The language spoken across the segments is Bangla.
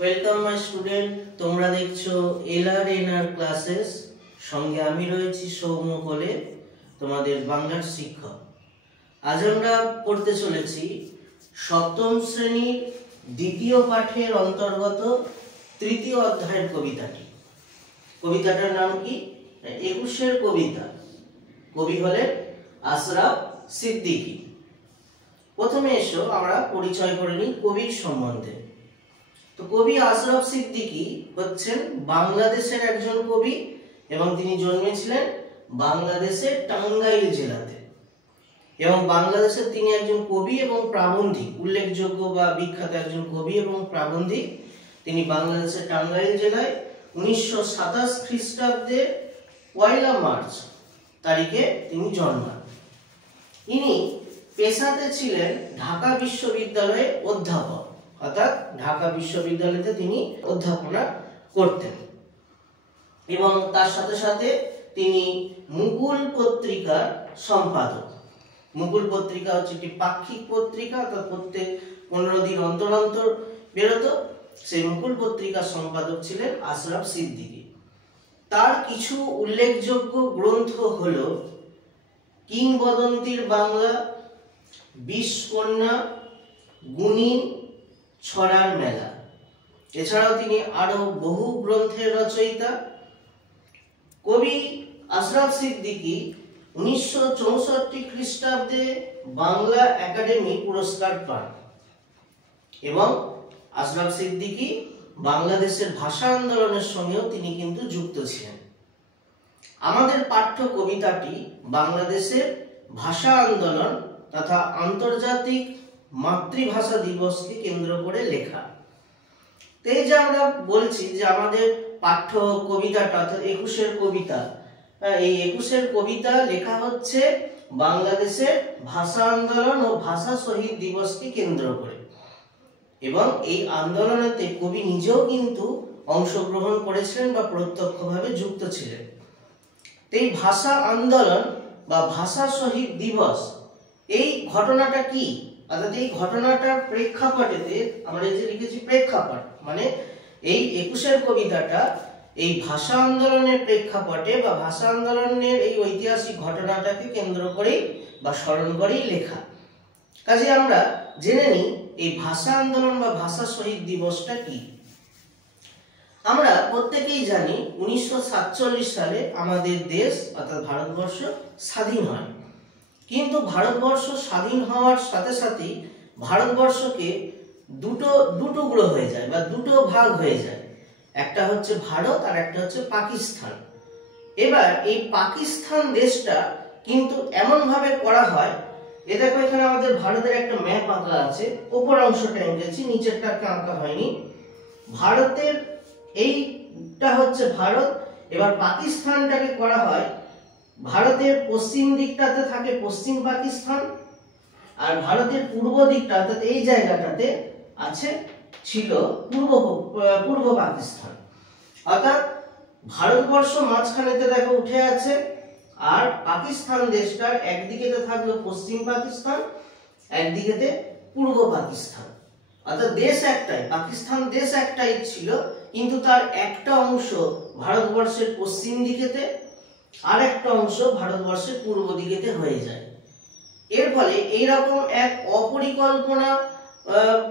ওয়েলকাম মাই স্টুডেন্ট, তোমরা দেখছো এলআরএনআর ক্লাসেস। সঙ্গে আমি রয়েছি সৌম্য কোলে, তোমাদের বাংলার শিক্ষক। আজ আমরা পড়তে চলেছি সপ্তম শ্রেণীর দ্বিতীয় পাঠের অন্তর্গত তৃতীয় অধ্যায়ের কবিতাটি। কবিতাটার নাম কি? একুশের কবিতা। কবি হলেন আশরাফ সিদ্দিকী। প্রথমে এসো আমরা পরিচয় করে নিই কবির সম্বন্ধে। তো কবি আশরাফ সিদ্দিকী হচ্ছেন বাংলাদেশের একজন কবি এবং তিনি জন্মেছিলেন বাংলাদেশের টাঙ্গাইল জেলাতে। এবং বাংলাদেশের তিনি একজন কবি এবং প্রাবন্ধিক, উল্লেখযোগ্য বা বিখ্যাত একজন কবি এবং প্রাবন্ধিক। তিনি বাংলাদেশের টাঙ্গাইল জেলায় 1927 খ্রিস্টাব্দের 1 মার্চ তারিখে তিনি জন্মান। ইনি পেশাতে ছিলেন ঢাকা বিশ্ববিদ্যালয়ে অধ্যাপক, অর্থাৎ ঢাকা বিশ্ববিদ্যালয়তে তিনি অধ্যাপনা করতেন। এবং তার সাথে সাথে তিনি মুকুল পত্রিকার সম্পাদক। মুকুল পত্রিকা হচ্ছে একটি পাক্ষিক পত্রিকা, অর্থাৎ প্রত্যেক 15 দিন অন্তর অন্তর বেরোতো। সেই মুকুল পত্রিকার সম্পাদক ছিলেন আশরাফ সিদ্দিকী। তার কিছু উল্লেখযোগ্য গ্রন্থ হলো কিংবদন্তির বাংলা, 20 কন্যা, গুণী, ছড়ার মেলা। এছাড়াও তিনি আরো বহু গ্রন্থের রচয়িতা। কবি আশরাফ সিদ্দিকী 1964 খ্রিস্টাব্দে বাংলা একাডেমি পুরস্কার পান। এবং আশরাফ সিদ্দিকী বাংলাদেশের ভাষা আন্দোলনের সঙ্গেও তিনি কিন্তু যুক্ত ছিলেন। আমাদের পাঠ্য কবিতাটি বাংলাদেশের ভাষা আন্দোলন তথা আন্তর্জাতিক মাতৃভাষা দিবসকে কেন্দ্র করে লেখা। তো এই যে আমরা বলছি যে আমাদের পাঠ্য কবিতাটা অর্থাৎ 21-এর কবিতা, এই 21-এর কবিতা লেখা হচ্ছে বাংলাদেশের ভাষা আন্দোলন ও ভাষা শহীদ দিবসকে কেন্দ্র করে। এবং এই আন্দোলনেতে কবি নিজেও কিন্তু অংশগ্রহণ করেছিলেন বা প্রত্যক্ষভাবে যুক্ত ছিলেন। এই ভাষা আন্দোলন বা ভাষা শহীদ দিবস, এই ঘটনাটা কি? অর্থাৎ এই ঘটনাটার প্রেক্ষাপটেতে আমরা যে লিখেছি প্রেক্ষাপট, মানে এই 21-এর কবিতাটা এই ভাষা আন্দোলনের প্রেক্ষাপটে বা ভাষা আন্দোলনের এই ঐতিহাসিক ঘটনাটাকে কেন্দ্র করেই বা স্মরণ করেই লেখা। কাজে আমরা জেনে নিই এই ভাষা আন্দোলন বা ভাষা শহীদ দিবসটা কি। আমরা প্রত্যেকেই জানি 1947 সালে আমাদের দেশ অর্থাৎ ভারতবর্ষ স্বাধীন হয়। কিন্তু ভারতবর্ষ স্বাধীন হওয়ার সাথে সাথেই ভারতবর্ষকে দুটো টুকরো হয়ে যায় বা দুটো ভাগ হয়ে যায়। একটা হচ্ছে ভারত আর একটা হচ্ছে পাকিস্তান। এবার এই পাকিস্তান দেশটা কিন্তু এমন ভাবে করা হয়, এ দেখো এখানে আমাদের ভারতের একটা ম্যাপ আঁকা আছে, উপর অংশটা এঁকেছি, নিচেরটাকে আঁকা হয়নি। ভারতের এইটা হচ্ছে ভারত। এবার পাকিস্তানটাকে করা হয়, ভারতের পশ্চিম দিকটাতে থাকে পশ্চিম পাকিস্তান, আর ভারতের পূর্ব দিকটা অর্থাৎ এই জায়গাটাতে ছিল পূর্ব পাকিস্তান। অর্থাৎ ভারতবর্ষ মাঝখানেতে দেখো উঠে আছে, আর পাকিস্তান দেশটার একদিকেতে থাকলো পশ্চিম পাকিস্তান, একদিকেতে পূর্ব পাকিস্তান। অর্থাৎ দেশ একটাই, পাকিস্তান দেশ একটাই ছিল, কিন্তু তার একটা অংশ ভারতবর্ষের পশ্চিম দিকেতে আর একটা অংশ ভারতবর্ষের পূর্ব দিকেতে হয়ে যায়। এর ফলে এইরকম এক অপরিকল্পনা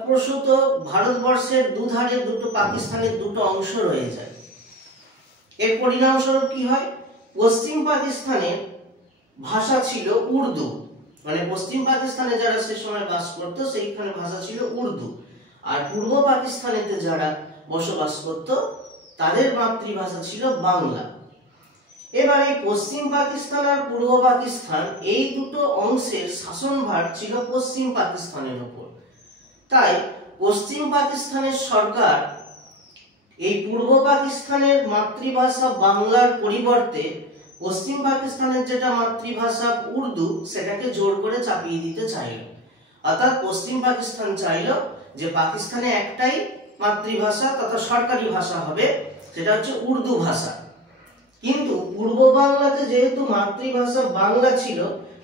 প্রসূত ভারতবর্ষের দুধারে দুটো পাকিস্তানের দুটো অংশ রয়ে যায়। এর পরিণামস্বরূপ কি হয়? পশ্চিম পাকিস্তানের ভাষা ছিল উর্দু, মানে পশ্চিম পাকিস্তানে যারা সে সময় বাস করত সেইখানে ভাষা ছিল উর্দু, আর পূর্ব পাকিস্তানেতে যারা বসবাস করত তাদের মাতৃভাষা ছিল বাংলা। এবার এই পশ্চিম পাকিস্তান আর পূর্ব পাকিস্তান এই দুটো অংশের শাসনভার ছিল পশ্চিম পাকিস্তানের উপর। তাই পশ্চিম পাকিস্তানের সরকার এই পূর্ব পাকিস্তানের মাতৃভাষা বাংলার পরিবর্তে পশ্চিম পাকিস্তানের যেটা মাতৃভাষা উর্দু সেটাকে জোর করে চাপিয়ে দিতে চাইল। অর্থাৎ পশ্চিম পাকিস্তান চাইল যে পাকিস্তানে একটাই মাতৃভাষা তথা সরকারি ভাষা হবে, সেটা হচ্ছে উর্দু ভাষা। কিন্তু পূর্ব বাংলাতে যেহেতু মাতৃভাষা বাংলা ছিল,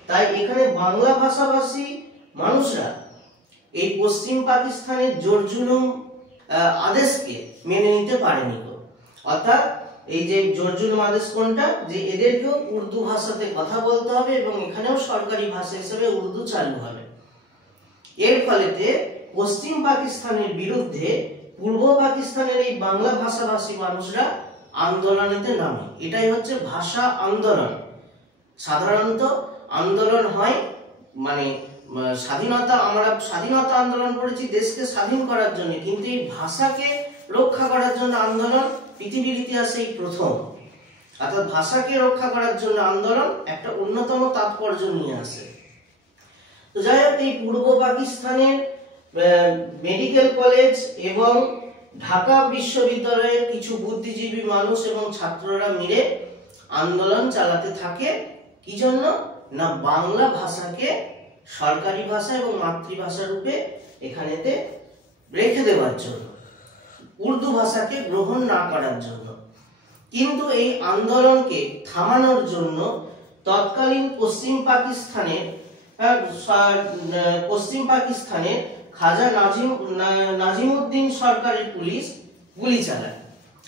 তাই এখানে বাংলা ভাষাভাষী মানুষরা এই পশ্চিম পাকিস্তানের জোর জুলুম আদেশকে মেনে নিতে পারেনি। অর্থাৎ এই যে জোরজুলুম আদেশ কোনটা, যে এদেরকেও উর্দু ভাষাতে কথা বলতে হবে এবং এখানেও সরকারি ভাষা হিসেবে উর্দু চালু হবে। এর ফলেতে পশ্চিম পাকিস্তানের বিরুদ্ধে পূর্ব পাকিস্তানের এই বাংলা ভাষাভাষী মানুষরা আন্দোলনেতে নামে। এটাই হচ্ছে ভাষা আন্দোলন। সাধারণত আন্দোলন হয় মানে আমরা স্বাধীনতা আন্দোলন করেছি দেশকে স্বাধীন করার জন্য, কিন্তু এই ভাষাকে রক্ষা করার জন্য আন্দোলন পৃথিবীর ইতিহাসে এই প্রথম। অর্থাৎ ভাষাকে রক্ষা করার জন্য আন্দোলন একটা অন্যতম তাৎপর্য নিয়ে আসে। তো যাই হোক, এই পূর্ব পাকিস্তানের মেডিকেল কলেজ এবং ঢাকা বিশ্ববিদ্যালয়ের কিছু বুদ্ধিজীবী মানুষ এবং ছাত্ররা মিলে আন্দোলন চালাতে থাকে। কি জন্য? না বাংলা ভাষাকে সরকারি ভাষা এবং মাতৃভাষা রূপে এখানেতে রেখে দেওয়ার জন্য, উর্দু ভাষাকে গ্রহণ না করার জন্য। কিন্তু এই আন্দোলনকে থামানোর জন্য তৎকালীন পশ্চিম পাকিস্তানে খাজা নাজিমউদ্দিন সরকারের পুলিশ গুলি চালায়।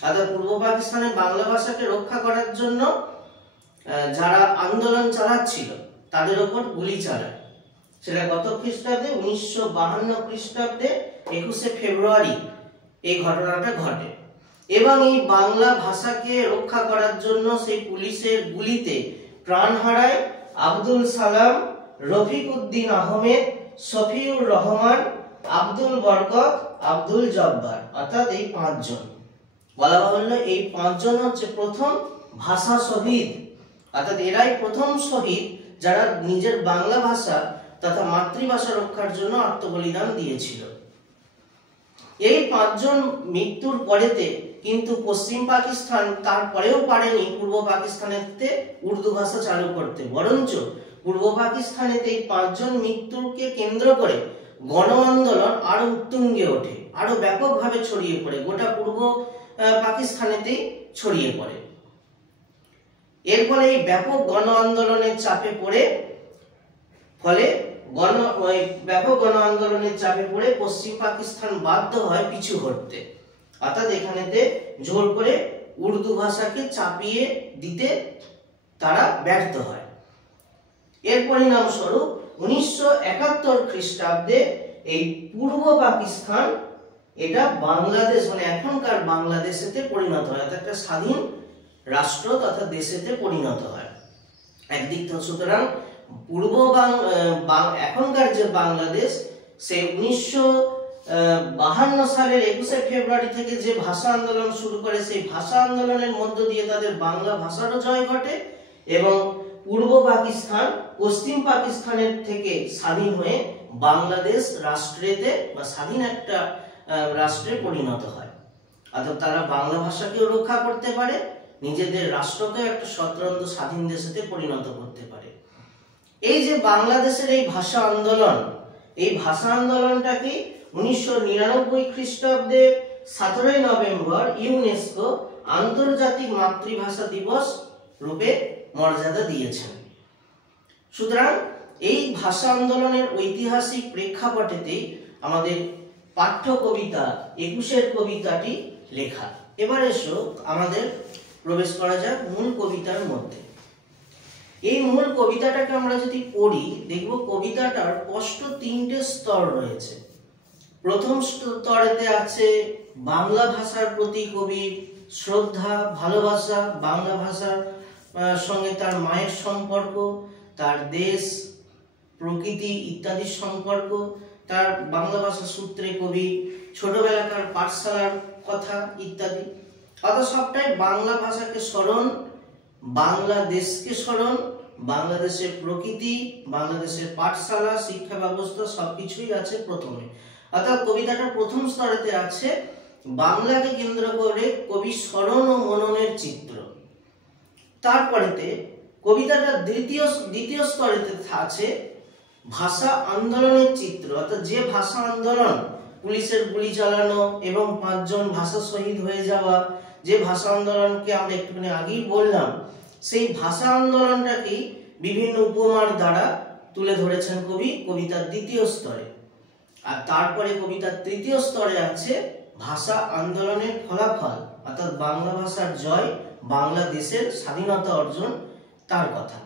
অর্থাৎ পূর্ব পাকিস্তানে বাংলা ভাষাকে রক্ষা করার জন্য যারা আন্দোলন চালাচ্ছিল তাদের উপর গুলি চালায়। সেটা কত খ্রিস্টাব্দে? 1952 খ্রিস্টাব্দে 21শে ফেব্রুয়ারি এই ঘটনাটা ঘটে। এবং এই বাংলা ভাষাকে রক্ষা করার জন্য সেই পুলিশের গুলিতে প্রাণ হারায় আব্দুল সালাম, রফিক উদ্দিন আহমেদ, শফিউর রহমান, আব্দুল বরকত, আব্দুল জব্বার, অর্থাৎ এই 5 জন। বলা হলো এই 5 জন হচ্ছে প্রথম ভাষা শহীদ। অর্থাৎ এরাই প্রথম শহীদ যারা নিজের বাংলা ভাষা তথা মাতৃভাষা রক্ষার জন্য আত্মবলিদান দিয়েছিল। এই 5 জন মৃত্যুর পরেতে কিন্তু পশ্চিম পাকিস্তান তারপরেও পারেনি পূর্ব পাকিস্তানেতে উর্দু ভাষা চালু করতে। বরঞ্চ পূর্ব পাকিস্তানেতে এই 5 জন মৃত্যুকে কেন্দ্র করে গণ আন্দোলন আরো উত্তুঙ্গে ওঠে, আরো ব্যাপকভাবে ছড়িয়ে পড়ে, গোটা পূর্ব পাকিস্তানেতেই ছড়িয়ে পড়ে। এর ফলে এই ব্যাপক গণ আন্দোলনের চাপে পড়ে পশ্চিম পাকিস্তান বাধ্য হয় পিছু হটতে। অর্থাৎ এখানেতে জোর করে উর্দু ভাষাকে চাপিয়ে দিতে তারা ব্যর্থ হয়। এর পরিণামস্বরূপ 1971 খ্রিস্টাব্দে এই পূর্ব পাকিস্তান এটা বাংলাদেশ মানে এখনকার বাংলাদেশেতে পরিণত হয়, অর্থাৎ একটা স্বাধীন রাষ্ট্র তথা দেশেতে পরিণত হয় একদিক থেকে। সুতরাং এখনকার যে বাংলাদেশ, সে 1952 সালের 21শে ফেব্রুয়ারি থেকে যে ভাষা আন্দোলন শুরু করে, সেই ভাষা আন্দোলনের মধ্য দিয়ে তাদের বাংলা ভাষারও জয় ঘটে এবং পূর্ব পাকিস্তান পশ্চিম পাকিস্তানের থেকে স্বাধীন হয়ে বাংলাদেশ রাষ্ট্রেতে বা স্বাধীন একটা রাষ্ট্রে পরিণত হয়। অর্থাৎ তারা বাংলা ভাষাকেও রক্ষা করতে পারে, নিজেদের রাষ্ট্রকেও একটা স্বতন্ত্র স্বাধীন দেশেতে পরিণত করতে পারে। এই যে বাংলাদেশের এই ভাষা আন্দোলন, এই ভাষা আন্দোলনটাকে 1999 খ্রিস্টাব্দে 17 নভেম্বর ইউনেস্কো আন্তর্জাতিক মাতৃভাষা দিবস রূপে মর্যাদা দিয়েছেন। সুতরাং এই ভাষা আন্দোলনের ঐতিহাসিক প্রেক্ষাপটেতেই আমাদের পাঠ্য কবিতা 21-এর কবিতাটি লেখা। এবার এসো আমাদের প্রবেশ করা যাক মূল কবিতার মধ্যে। এই মূল কবিতাটাকে আমরা যদি পড়ি, দেখব কবিতাটার স্পষ্ট 3টে স্তর রয়েছে। প্রথম স্তরেতে আছে বাংলা ভাষার প্রতি কবির শ্রদ্ধা, ভালোবাসা, বাংলা ভাষার সঙ্গে তার মায়ের সম্পর্ক, তার দেশ, প্রকৃতি ইত্যাদি সম্পর্ক, তার বাংলা ভাষা সূত্রে কবি ছোটবেলাকার পাঠশালার কথা ইত্যাদি। অর্থাৎ সবটাই বাংলা ভাষাকে স্মরণ, বাংলাদেশকে স্মরণ, বাংলাদেশের প্রকৃতি, বাংলাদেশের পাঠশালা, শিক্ষা ব্যবস্থা সবকিছুই আছে প্রথমে। অর্থাৎ কবিতাটার প্রথম স্তরেতে আছে বাংলাকে কেন্দ্র করে কবি স্মরণ ও মননের চিত্র। তারপরেতে কবিতাটার দ্বিতীয় স্তরেতে আছে ভাষা আন্দোলনের চিত্র। অর্থাৎ যে ভাষা আন্দোলন, পুলিশের গুলি চালানো এবং 5 জন ভাষা শহীদ হয়ে যাওয়া, যে ভাষা আন্দোলনকে আমরা একটুখানি আগেই বললাম, সেই ভাষা আন্দোলনটাকে বিভিন্ন উপমার দ্বারা তুলে ধরেছেন কবি কবিতার দ্বিতীয় স্তরে। আর তারপরে কবিতার তৃতীয় স্তরে আছে ভাষা আন্দোলনের ফলাফল, অর্থাৎ বাংলা ভাষার জয়, বাংলাদেশের স্বাধীনতা অর্জন, তার কথা।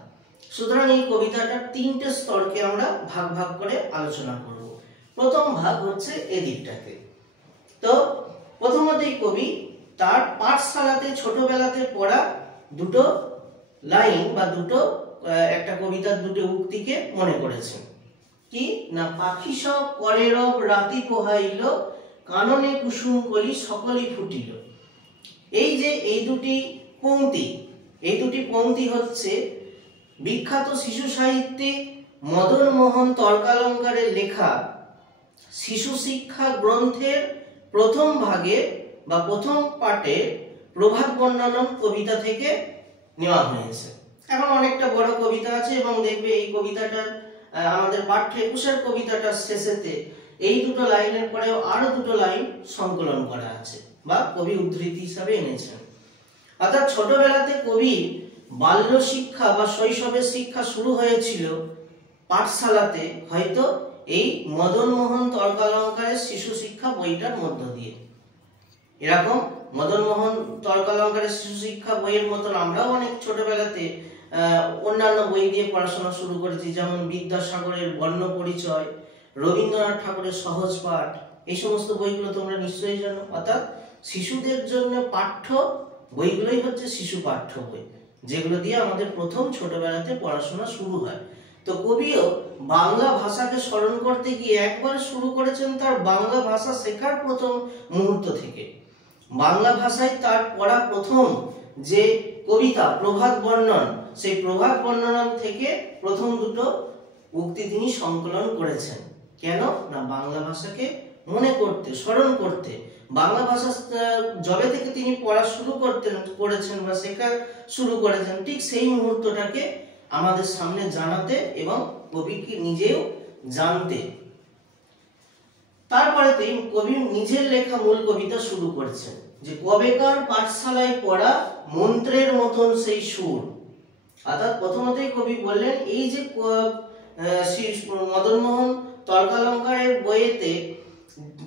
সুতরাং এই কবিতাটার তিনটে স্তরকে আমরা ভাগ ভাগ করে আলোচনা করব। প্রথম ভাগ হচ্ছে এদিকটাকে। তো প্রথমতই কবি তার পাঠশালাতে ছোটবেলাতে পড়া দুটো লাইন বা একটা কবিতার দুটো উক্তিকে মনে করেছেন। কি না, পাখি সব করে রব রাতি পোহাইল, কাননে কুসুম কলি সকলই ফুটিল। এই যে এই দুটি পংক্তি হচ্ছে বিখ্যাত শিশু সাহিত্যিক মদন মোহন তর্কালঙ্কারের লেখা শিশু শিক্ষা গ্রন্থের প্রথম ভাগে বা প্রথম পাঠে প্রভাত বর্ণনম কবিতা থেকে নেওয়া হয়েছে। এখন অনেকটা বড় কবিতা আছে এবং দেখবে এই কবিতাটার আমাদের পাঠ্য 21 কবিতাটার শেষেতে এই দুটো লাইনের পরেও আরো দুটো লাইন সংকলন করা আছে বা কবি উদ্ধৃতি হিসাবে এনেছেন। অর্থাৎ ছোটবেলাতে কবি বাল্য শিক্ষা বা শৈশবের শিক্ষা শুরু হয়েছিল পাঠশালাতে, হয়তো এই মদন মোহন তর্কালঙ্কারের শিশু শিক্ষা বইটার মধ্য দিয়ে। এরকম মদন মোহন তর্কালঙ্কারের শিশু শিক্ষা বইয়ের মতন আমরাও অনেক ছোটবেলাতে অন্যান্য বই দিয়ে পড়াশোনা শুরু করেছি, যেমন বিদ্যাসাগরের বর্ণ পরিচয়, রবীন্দ্রনাথ ঠাকুরের সহজ পাঠ, এই সমস্ত বইগুলো তোমরা নিশ্চয়ই জানো। অর্থাৎ শিশুদের জন্য পাঠ্য বইগুলোই হচ্ছে শিশু পাঠ্য বই, যেগুলো দিয়ে আমাদের প্রথম ছোটবেলাতে পড়াশোনা শুরু হয়। তো কবিও বাংলা ভাষাকে স্মরণ করতে গিয়ে একবার শুরু করেছেন তার বাংলা ভাষা শেখার প্রথম মুহূর্ত থেকে। বাংলা ভাষায় তার পড়া প্রথম যে কবিতা প্রভাত বর্ণন, সেই প্রভাত বর্ণন থেকে প্রথম দুটো উক্তি তিনি সংকলন করেছেন। কেন না, বাংলা ভাষাকে মনে করতে, স্মরণ করতে। বাংলা ভাষা যবে থেকে তিনি পড়া শুরু করেছেন বা শেখা শুরু করেছেন, ঠিক সেই মুহূর্তটাকে আমাদের সামনে জানাতে এবং কবিকে নিজেও জানতে। তারপরে কবি নিজের লেখা মূল কবিতা শুরু করেছেন যে কবেকার পাঠশালায় পড়া মন্ত্রের মতন সেই সুর। অর্থাৎ প্রথমতেই কবি বললেন এই যে মদন মোহন তর্কালঙ্কারের বইয়েতে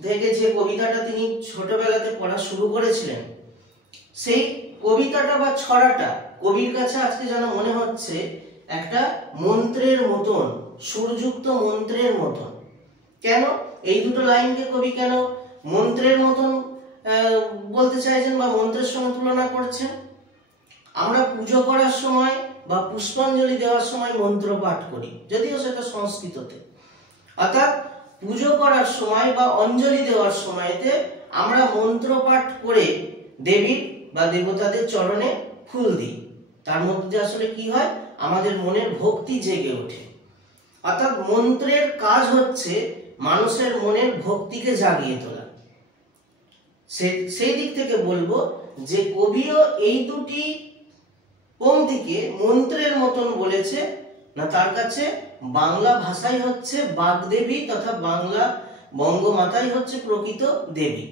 থেকে যে কবিতাটা তিনি ছোটবেলাতে পড়া শুরু করেছিলেন, সেই কবিতাটা বা ছড়াটা কবির কাছে আজকে যেন মনে হচ্ছে একটা মন্ত্রের মতন, সুরযুক্ত মন্ত্রের মতন। কেন এই দুটো লাইনকে কবি কেন মন্ত্রের মতন বলতে চাইছেন বা মন্ত্রের সঙ্গে তুলনা করছেন? আমরা পুজো করার সময় বা পুষ্পাঞ্জলি দেওয়ার সময় মন্ত্র পাঠ করি, যদিও সেটা সংস্কৃততে। অর্থাৎ পুজো করার সময় বা অঞ্জলি দেওয়ার সময়তে আমরা মন্ত্র পাঠ করে দেবীর বা দেবতাদের চরণে ফুল দিই। তার মধ্যে আসলে কি হয়, আমাদের মনের ভক্তি জেগে ওঠে। অর্থাৎ মন্ত্রের কাজ হচ্ছে মানুষের মনের ভক্তিকে জাগিয়ে তোলা। সেই দিক থেকে বলবো যে কবিও এই দুটি পংক্তিকে মন্ত্রের মতন বলেছে না, তার কাছে বাংলা ভাষাই হচ্ছে বাগদেবী তথা বাংলা বঙ্গমাতাই হচ্ছে প্রকৃত দেবী।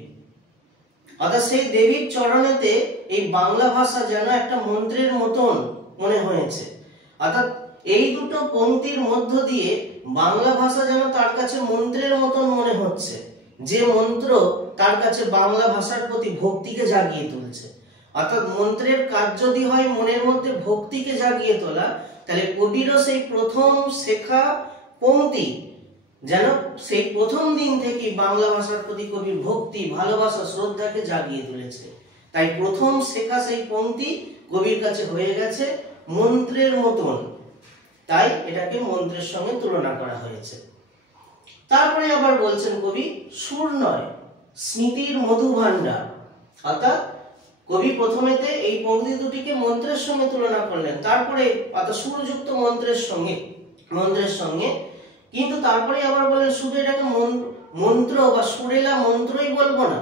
অর্থাৎ সেই দেবীর চরণেতে এই বাংলা ভাষা যেন একটা মন্ত্রের মতন মনে হয়েছে। অর্থাৎ এই দুটো পংক্তির মধ্য দিয়ে বাংলা ভাষা যেন তার কাছে মন্ত্রের মতন মনে হচ্ছে, যে মন্ত্র তার কাছে বাংলা ভাষার প্রতি ভক্তিকে জাগিয়ে তুলছে। অর্থাৎ মন্ত্রের কাজ যদি হয় মনের মধ্যে ভক্তিকে জাগিয়ে তোলা, তাহলে কবিরও সেই প্রথম শেখা পংক্তি যেন সেই প্রথম দিন থেকে বাংলা ভাষার প্রতি কবির ভক্তি, ভালোবাসা, শ্রদ্ধাকে জাগিয়ে তুলেছে। তাই প্রথম শেখা সেই পংক্তি কবির কাছে হয়ে গেছে মন্ত্রের মতন, তাই এটাকে মন্ত্রের সঙ্গে তুলনা করা হয়েছে। তারপরে আবার বলছেন কবি সুর নয় স্মৃতির মধু ভাণ্ডার। অর্থাৎ কবি প্রথমেতে এই পংক্তি দুটিকে মন্ত্রের সঙ্গে তুলনা করলেন, তারপরে অর্থাৎ সুরযুক্ত মন্ত্রের সঙ্গে কিন্তু তারপরে আবার বলেন শুধু এটাকে মন্ত্র বা সুরেলা মন্ত্রই বলবো না,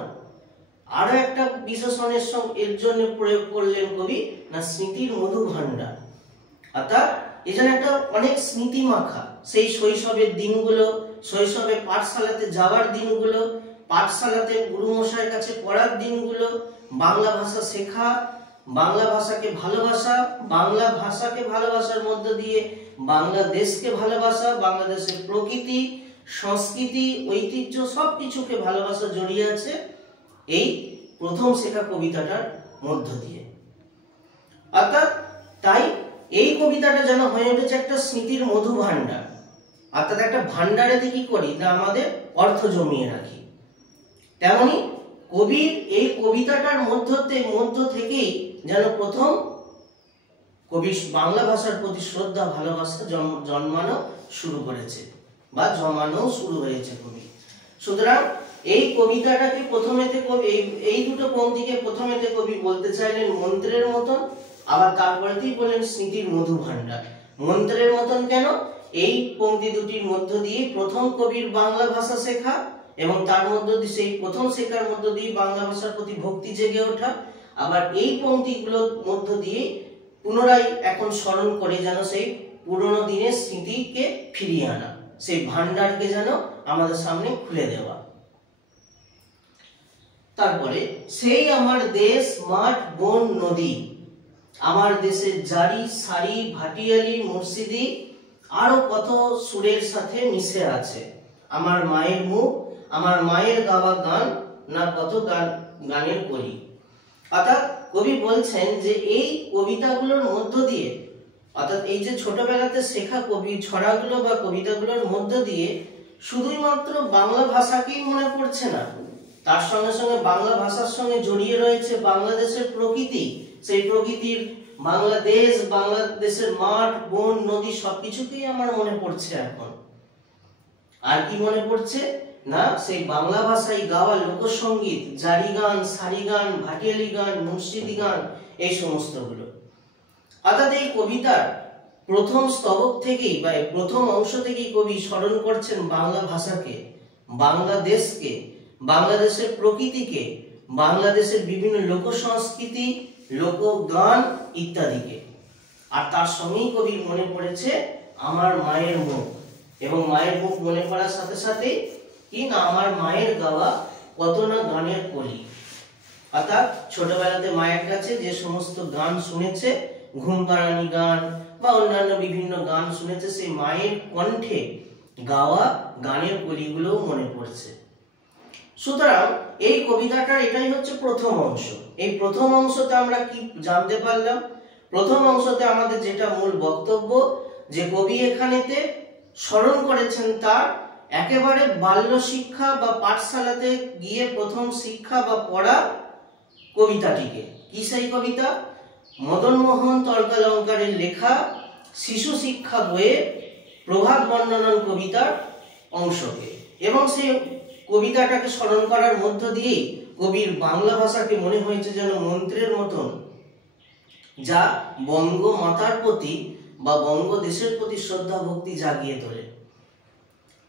আরো একটা বিশেষণের সঙ্গে এর জন্য প্রয়োগ করলেন কবি না স্মৃতির মধু ভাণ্ডার। অর্থাৎ এখানে একটা অনেক স্মৃতি মাখা সেই শৈশবের দিনগুলো, শৈশবে পাঠশালাতে যাওয়ার দিনগুলো, পাঠশালাতে গুরুমশাইয়ের কাছে পড়ার দিনগুলো, বাংলা ভাষা শেখা, বাংলা ভাষাকে ভালোবাসা, বাংলা ভাষাকে ভালোবাসার মধ্য দিয়ে বাংলাদেশকে ভালোবাসা, বাংলাদেশের প্রকৃতি, সংস্কৃতি, ঐতিহ্য সবকিছুকে ভালোবাসা জড়িয়ে আছে এই প্রথম শেখা কবিতাটার মধ্য দিয়ে। অর্থাৎ তাই এই কবিতাটা যেন হয়ে উঠেছে একটা স্মৃতির মধু ভাণ্ডার। অর্থাৎ একটা ভাণ্ডারেতে কি করি না আমাদের অর্থ জমিয়ে রাখি, তেমনি কবির এই কবিতাটার মধ্য থেকেই যেন প্রথম কবির বাংলা ভাষার প্রতি শ্রদ্ধা ভালোবাসা জন্মানো শুরু করেছে বা জমানো শুরু হয়েছে কবি। সুতরাং এই কবিতাটাকে প্রথমেতে কবি এই দুটো পংক্তিকে প্রথমেতে কবি বলতে চাইলেন মন্ত্রের মতন, আবার তারপরেতেই বললেন স্মৃতির মধু ভাণ্ডার। মন্ত্রের মতন কেন? এই পংক্তি দুটির মধ্য দিয়ে প্রথম কবির বাংলা ভাষা শেখা এবং তার মধ্য দিয়ে সেই প্রথম শেখার মধ্য দিয়ে বাংলা ভাষার প্রতি ভক্তি জেগে ওঠা। আবার এই পংক্তিগুলোর মধ্য দিয়ে পুনরায় এখন স্মরণ করে যেন সেই পুরনো দিনের স্মৃতিকে ফিরিয়ে আনা, সেই ভাণ্ডারকে যেন আমাদের সামনে খুলে দেওয়া। তারপরে সেই আমার দেশ মাঠ বন নদী, আমার দেশের জারি সারি ভাটিয়ালি মুর্শিদি আরো কত সুরের সাথে মিশে আছে, আমার মায়ের মুখ, আমার মায়ের গাওয়া গান, না কত গানের কলি। অর্থাৎ কবি বলছেন যে এই কবিতাগুলোর মধ্য দিয়ে, অর্থাৎ এই যে ছোটবেলাতে শেখা কবি ছড়াগুলো বা কবিতাগুলোর মধ্য দিয়ে শুধুই মাত্র বাংলা ভাষাকেই মনে পড়ছে না, তার সঙ্গে সঙ্গে বাংলা ভাষার সঙ্গে জড়িয়ে রয়েছে বাংলাদেশের প্রকৃতি, সেই প্রকৃতির বাংলাদেশ, বাংলাদেশের মাঠ বন নদী সবকিছুকেই আমার মনে পড়ছে এখন। আর কি মনে পড়ছে না সেই বাংলা ভাষায় গাওয়া লোকসঙ্গীত, জারি গান, সারি গান, ভাটিয়ালি গান, মুর্শিদি গান, এই সমস্তগুলো। অর্থাৎ এই কবিতার প্রথম স্তবক থেকেই বা প্রথম অংশ থেকেই কবি স্মরণ করছেন বাংলা ভাষাকে, বাংলাদেশকে, বাংলাদেশের প্রকৃতিকে, বাংলাদেশের বিভিন্ন লোক সংস্কৃতি, লোকগান ইত্যাদিকে। আর তার সঙ্গেই কবির মনে পড়েছে আমার মায়ের মুখ, এবং মায়ের মুখ মনে পড়ার সাথে সাথে কি না আমার মায়ের গাওয়া কত না গানের কলি। অর্থাৎ ছোটবেলাতে মায়ের কাছে যে সমস্ত গান শুনেছে, ঘুম পাড়ানি গান বা অন্যান্য বিভিন্ন গান শুনেছে, সেই মায়ের কণ্ঠে গাওয়া গানের কলিগুলো মনে পড়ছে। সুতরাং এই কবিতাটার এটাই হচ্ছে প্রথম অংশ। এই প্রথম অংশতে আমরা কি জানতে পারলাম? প্রথম অংশতে আমাদের যেটা মূল বক্তব্য, যে কবি এখানেতে স্মরণ করেছেন তার একেবারে বাল্য শিক্ষা বা পাঠশালাতে গিয়ে প্রথম শিক্ষা বা পড়া কবিতাটিকে। কি সেই কবিতা? মদন মোহন তর্কালঙ্কারের লেখা শিশু শিক্ষা বইয়ে প্রভাত বর্ণনন কবিতার অংশকে। এবং সেই কবিতাটাকে স্মরণ করার মধ্য দিয়েই কবির বাংলা ভাষাকে মনে হয়েছে যেন মন্ত্রের মতন, যা বঙ্গমাতার প্রতি বা বঙ্গদেশের প্রতি শ্রদ্ধা ভক্তি জাগিয়ে তোলে।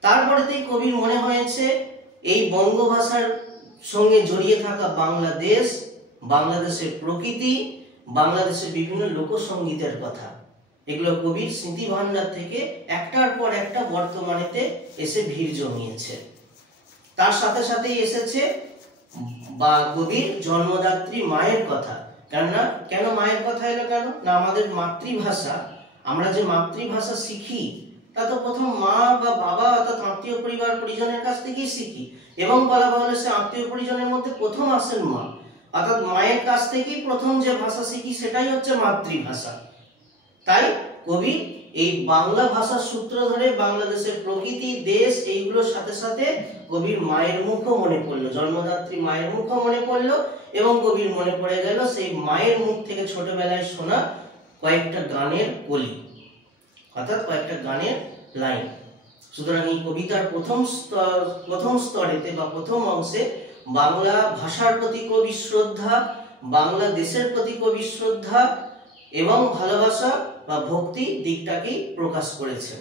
তারপরেতেই কবির মনে হয়েছে এই বঙ্গভাষার সঙ্গে জড়িয়ে থাকা বাংলাদেশ, বাংলাদেশের প্রকৃতি, বাংলাদেশের বিভিন্ন লোকসঙ্গীতের কথা। এগুলো কবির স্মৃতি ভাণ্ডার থেকে একটার পর একটা বর্তমানেতে এসে ভিড় জমিয়েছে। তার সাথে সাথেই এসেছে বা কবির জন্মদাত্রী মায়ের কথা। কেন মায়ের কথা এলো? কেন না আমাদের মাতৃভাষা, আমরা যে মাতৃভাষা শিখি তা তো প্রথম মা বা বাবা অর্থাৎ আত্মীয় পরিবার পরিজনের কাছ থেকেই শিখি, এবং বলা ভালো সে আত্মীয় পরিজনের মধ্যে প্রথম আসেন মা। অর্থাৎ মায়ের কাছ থেকেই প্রথম যে ভাষা শিখি সেটাই হচ্ছে মাতৃভাষা। তাই কবি এই বাংলা ভাষার সূত্র ধরে বাংলাদেশের প্রকৃতি, দেশ, এইগুলোর সাথে সাথে কবির মায়ের মুখও মনে পড়লো, জন্মদাত্রী মায়ের মুখও মনে পড়লো, এবং কবির মনে পড়ে গেল সেই মায়ের মুখ থেকে ছোটবেলায় শোনা কয়েকটা গানের কলি, অর্থাৎ কয়েকটা গানের লাইন। সুতরাং এই কবিতার প্রথম স্তরেতে বা প্রথম অংশে বাংলা ভাষার প্রতি কবির শ্রদ্ধা, বাংলাদেশের প্রতি কবির শ্রদ্ধা এবং ভালোবাসা বা ভক্তি দিকটাকেই প্রকাশ করেছেন,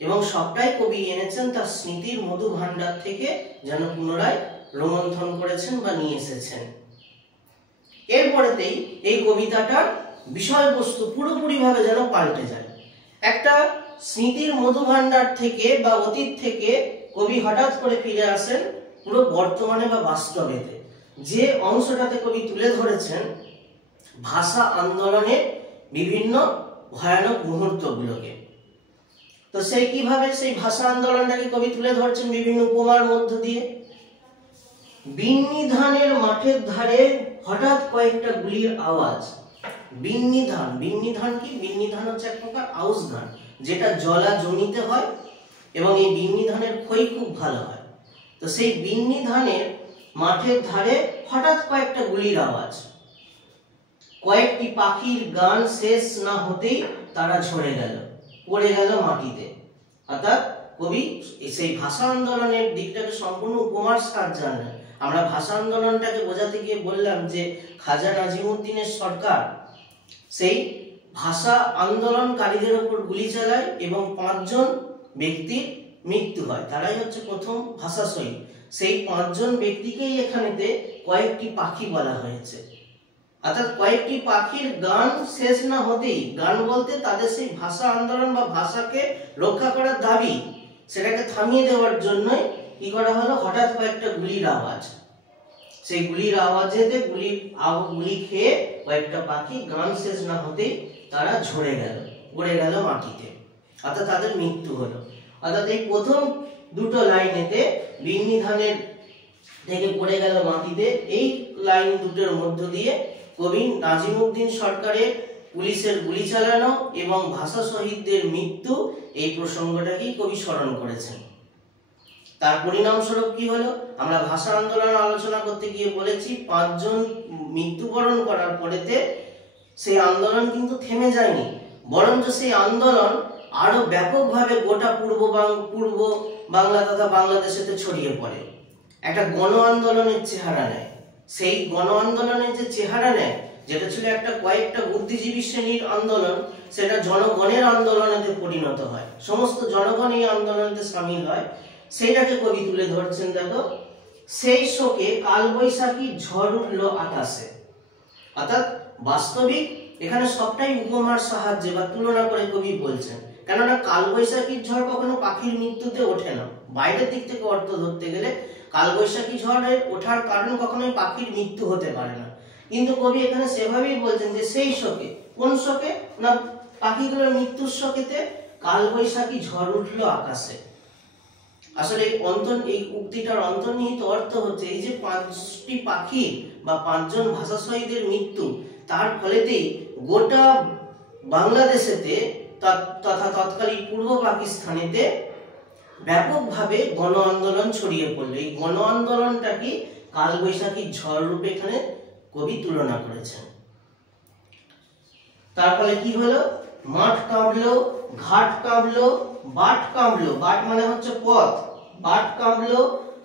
এবং সবটাই কবি এনেছেন তার স্মৃতির মধু ভাণ্ডার থেকে যেন পুনরায় রোমন্থন করেছেন বা নিয়ে এসেছেন। এরপরেতেই এই কবিতাটার বিষয়বস্তু পুরোপুরিভাবে যেন পাল্টে যায়। একটা স্মৃতির মধু ভাণ্ডার থেকে বা অতীত থেকে কবি হঠাৎ করে ফিরে আসেন পুরো বর্তমানে বা বাস্তবেতে। যে অংশটাতে কবি তুলে ধরেছেন ভাষা আন্দোলনের বিভিন্ন ভয়ানক মুহূর্তগুলোকে, তো কিভাবে সেই ভাষা আন্দোলনটাকে কবি তুলে ধরছেন বিভিন্ন উপমার মধ্য দিয়ে। বিন্নি ধানের মাঠের ধারে হঠাৎ কয়েকটা গুলির আওয়াজ। বিন্নি ধান, বিন্নি ধান কি? বিন্নি ধান হচ্ছে এক প্রকার আউশ ধান, যেটা জলা জমিতে হয় এবং এই বিন্নি ধানের খই খুব ভালো হয়। তো সেই বিন্নি ধানের মাঠের ধারে হঠাৎ কয়েকটা গুলির আওয়াজ, কয়েকটি পাখির গান শেষ না হতেই তারা ঝরে গেল, পড়ে গেল মাটিতে। অর্থাৎ কবি সেই ভাষা আন্দোলনের দিকটাকে সম্পূর্ণ উপমার সাহায্যে আনলেন। আমরা ভাষা আন্দোলনটাকে বোঝাতে গিয়ে বললাম যে খাজা নাজিমুদ্দিনের সরকার সেই ভাষা আন্দোলনকারীদের উপর গুলি চালায় এবং 5 জন ব্যক্তির মৃত্যু হয়, তারাই হচ্ছে প্রথম ভাষা শহীদ। সেই 5 জন ব্যক্তিকেই এখানেতে কয়েকটি পাখি বলা হয়েছে। অর্থাৎ কয়েকটি পাখির গান শেষ না হতেই, গান বলতে তাদের সেই ভাষা আন্দোলন বা ভাষাকে রক্ষা করার দাবি, সেটাকে থামিয়ে দেওয়ার জন্যই কি করা হলো, হঠাৎ কয়েকটা গুলির আওয়াজ। সেই গুলির আওয়াজেতে গুলি খেয়ে কয়েকটা পাখি গান শেষ না হতেই তারা ঝরে গেল, পড়ে গেল মাটিতে, অর্থাৎ তাদের মৃত্যু হলো। অর্থাৎ এই প্রথম দুটো লাইনেতে বিন্নি ধানের থেকে পড়ে গেল মাটিতে, এই লাইন দুটোর মধ্য দিয়ে কবি নাজিমুদ্দিন সরকারের পুলিশের গুলি চালানো এবং ভাষা শহীদদের মৃত্যু, এই প্রসঙ্গটাকেই কবি স্মরণ করেছেন। তার পরিণামস্বরূপ কি হলো, আমরা ভাষা আন্দোলন আলোচনা করতে গিয়ে বলেছি 5 জন মৃত্যুবরণ করার পরেতে সেই আন্দোলন কিন্তু থেমে যায়নি, বরঞ্চ সেই আন্দোলন আরো ব্যাপকভাবে গোটা পূর্ব বাংলা তথা বাংলাদেশেতে ছড়িয়ে পড়ে, একটা গণ আন্দোলনের চেহারা নেয়। সেই গণ আন্দোলনের যে চেহারা নেয়, যেটা ছিল একটা কয়েকটা বুদ্ধিজীবী শ্রেণীর আন্দোলন, সেটা জনগণের আন্দোলনেতে পরিণত হয়, সমস্ত জনগণ এই আন্দোলনেতে সামিল হয়। সেইটাকে কবি তুলে ধরছেন। দেখো, সেই শোকে কালবৈশাখী ঝড় উঠল আকাশে। অর্থাৎ বাস্তবিক এখানে সবটাই উপমার সাহায্যে বা তুলনা করে কবি বলছেন, কেননা কালবৈশাখীর ঝড় কখনো পাখির মৃত্যুতে ওঠে না। বাইরের দিক থেকে অর্থ ধরতে গেলে কালবৈশাখী ঝড়ের ওঠার কারণ কখনোই পাখির মৃত্যু হতে পারে না, কিন্তু কবি এখানে সেভাবেই বলছেন যে সেই শোকে, কোন শোকে না পাখিগুলোর মৃত্যুর শোকেতে কালবৈশাখী ঝড় উঠলো আকাশে। আসলে এই উক্তিটার অন্তর্নিহিত অর্থ হচ্ছে এই যে 5টি পাখি বা 5 জন ভাষা শহীদের মৃত্যু, তার ফলেতেই গোটা বাংলাদেশেতে তথা তৎকালীন পূর্ব পাকিস্তানেতে ব্যাপকভাবে গণ আন্দোলন ছড়িয়ে পড়লো। এই গণ আন্দোলনটাকে কালবৈশাখী ঝড় রূপে এখানে কবি তুলনা করেছেন। তার ফলে কি হলো, মাঠ কাঁপলো, ঘাট কাঁপলো, বাট কাঁপলো, বাট মানে হচ্ছে পথ, বাট কাঁপলো,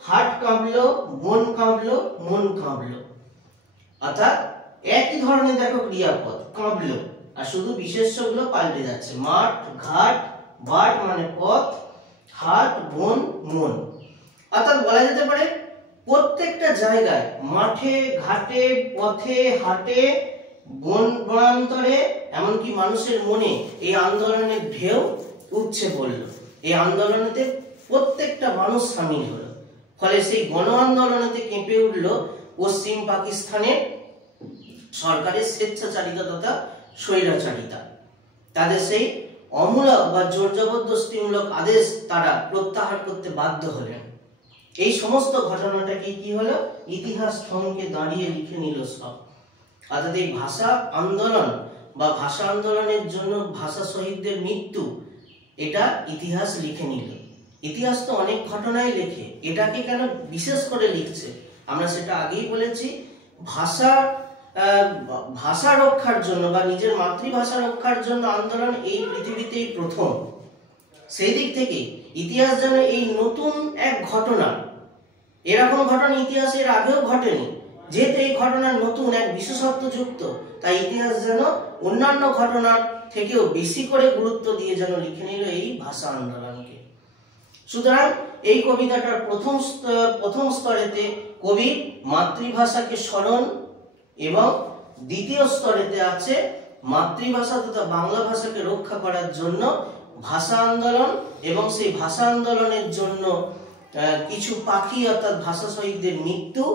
হাট কাঁপলো, বন কাঁপলো, মন কাঁপলো। অর্থাৎ একই ধরনের দেখো ক্রিয়াপদ, কাঁপলো, আর শুধু বিশেষ্যগুলো পাল্টে যাচ্ছে। মাঠ, ঘাট, বাট মানে পথ, হাট, বন, মন। অর্থাৎ বলা যেতে পারে প্রত্যেকটা জায়গায়, মাঠে, ঘাটে, পথে, হাটে, বনান্তরে, এমনকি মানুষের মনে এই আন্দোলনের ঢেউ উপচে পড়ল। এই আন্দোলনেতে প্রত্যেকটা মানুষ সামিল হলো। ফলে সেই গণ আন্দোলনেতে কেঁপে উঠল পশ্চিম পাকিস্তানের সরকারের স্বেচ্ছাচারিতা তথা স্বৈরাচারিতা। তাদের সেই অমূলক বা জোর জবরদস্তিমূলক আদেশ তারা প্রত্যাহার করতে বাধ্য হলেন। এই সমস্ত ঘটনাটাকে কি হলো, ইতিহাস থমকে দাঁড়িয়ে লিখে নিল সব। অর্থাৎ এই ভাষা আন্দোলন বা ভাষা আন্দোলনের জন্য ভাষা শহীদদের মৃত্যু, এটা ইতিহাস লিখে নিল। ইতিহাস তো অনেক ঘটনাই লেখে, এটাকে কেন বিশেষ করে লিখছে আমরা সেটা আগেই বলেছি। ভাষা রক্ষার জন্য বা নিজের মাতৃভাষা রক্ষার জন্য আন্দোলন এই পৃথিবীতেই প্রথম। সেই দিক থেকে ইতিহাস যেন এই নতুন এক ঘটনা, এরকম ঘটনা ইতিহাসের আগেও ঘটেনি, যেহেতু এই ঘটনার নতুন এক বিশেষত্ব যুক্ত, তাই ইতিহাস যেন অন্যান্য ঘটনার থেকেও বেশি করে গুরুত্ব দিয়ে যেন লিখে নিল এই ভাষা আন্দোলনকে। সুতরাং এই কবিতাটার প্রথম স্তরেতে কবি মাতৃভাষাকে স্মরণ এবং দ্বিতীয় স্তরেতে আছে মাতৃভাষা তথা বাংলা ভাষাকে রক্ষা করার জন্য ভাষা আন্দোলন এবং সেই ভাষা আন্দোলনের জন্য কিছু পাখি অর্থাৎ ভাষা শহীদদের মৃত্যু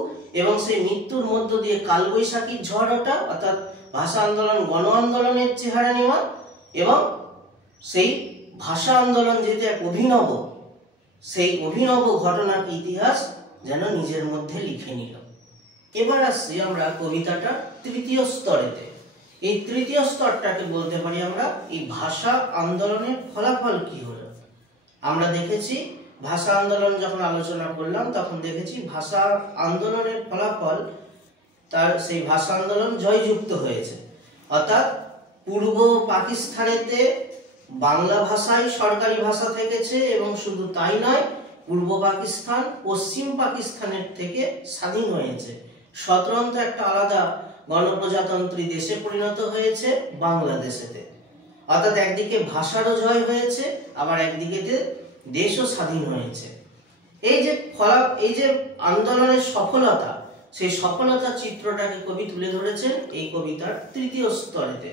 এবং সেই মৃত্যুর মধ্য দিয়ে কালবৈশাখী ঝড় ওঠা অর্থাৎ ভাষা আন্দোলন গণ আন্দোলনের চেহারা নেওয়া এবং সেই ভাষা আন্দোলন যেহেতু এক অভিনব, সেই অভিনব ঘটনাকে ইতিহাস যেন নিজের মধ্যে লিখে নিল। এবার আসছি আমরা কবিতাটা তৃতীয় স্তরেতে। এই তৃতীয় স্তরটাকে বলতে পারি আমরা এই ভাষা আন্দোলনের ফলাফল কি হলো। আমরা দেখেছি ভাষা আন্দোলন যখন আলোচনা করলাম তখন দেখেছি ভাষা আন্দোলনের ফলাফল তার সেই ভাষা আন্দোলন জয়যুক্ত হয়েছে, অর্থাৎ পূর্ব পাকিস্তানেতে বাংলা ভাষাই সরকারি ভাষা থেকেছে এবং শুধু তাই নয়, পূর্ব পাকিস্তান পশ্চিম পাকিস্তানের থেকে স্বাধীন হয়েছে, স্বতন্ত্র একটা আলাদা গণপ্রজাতন্ত্রী দেশে পরিণত হয়েছে বাংলাদেশেতে। অর্থাৎ একদিকে ভাষারও জয় হয়েছে, আবার একদিকে দেশও স্বাধীন হয়েছে। এই যে আন্দোলনের সফলতা, সেই সফলতা চিত্রটাকে কবি তুলে ধরেছেন এই কবিতার তৃতীয় স্তরেতে।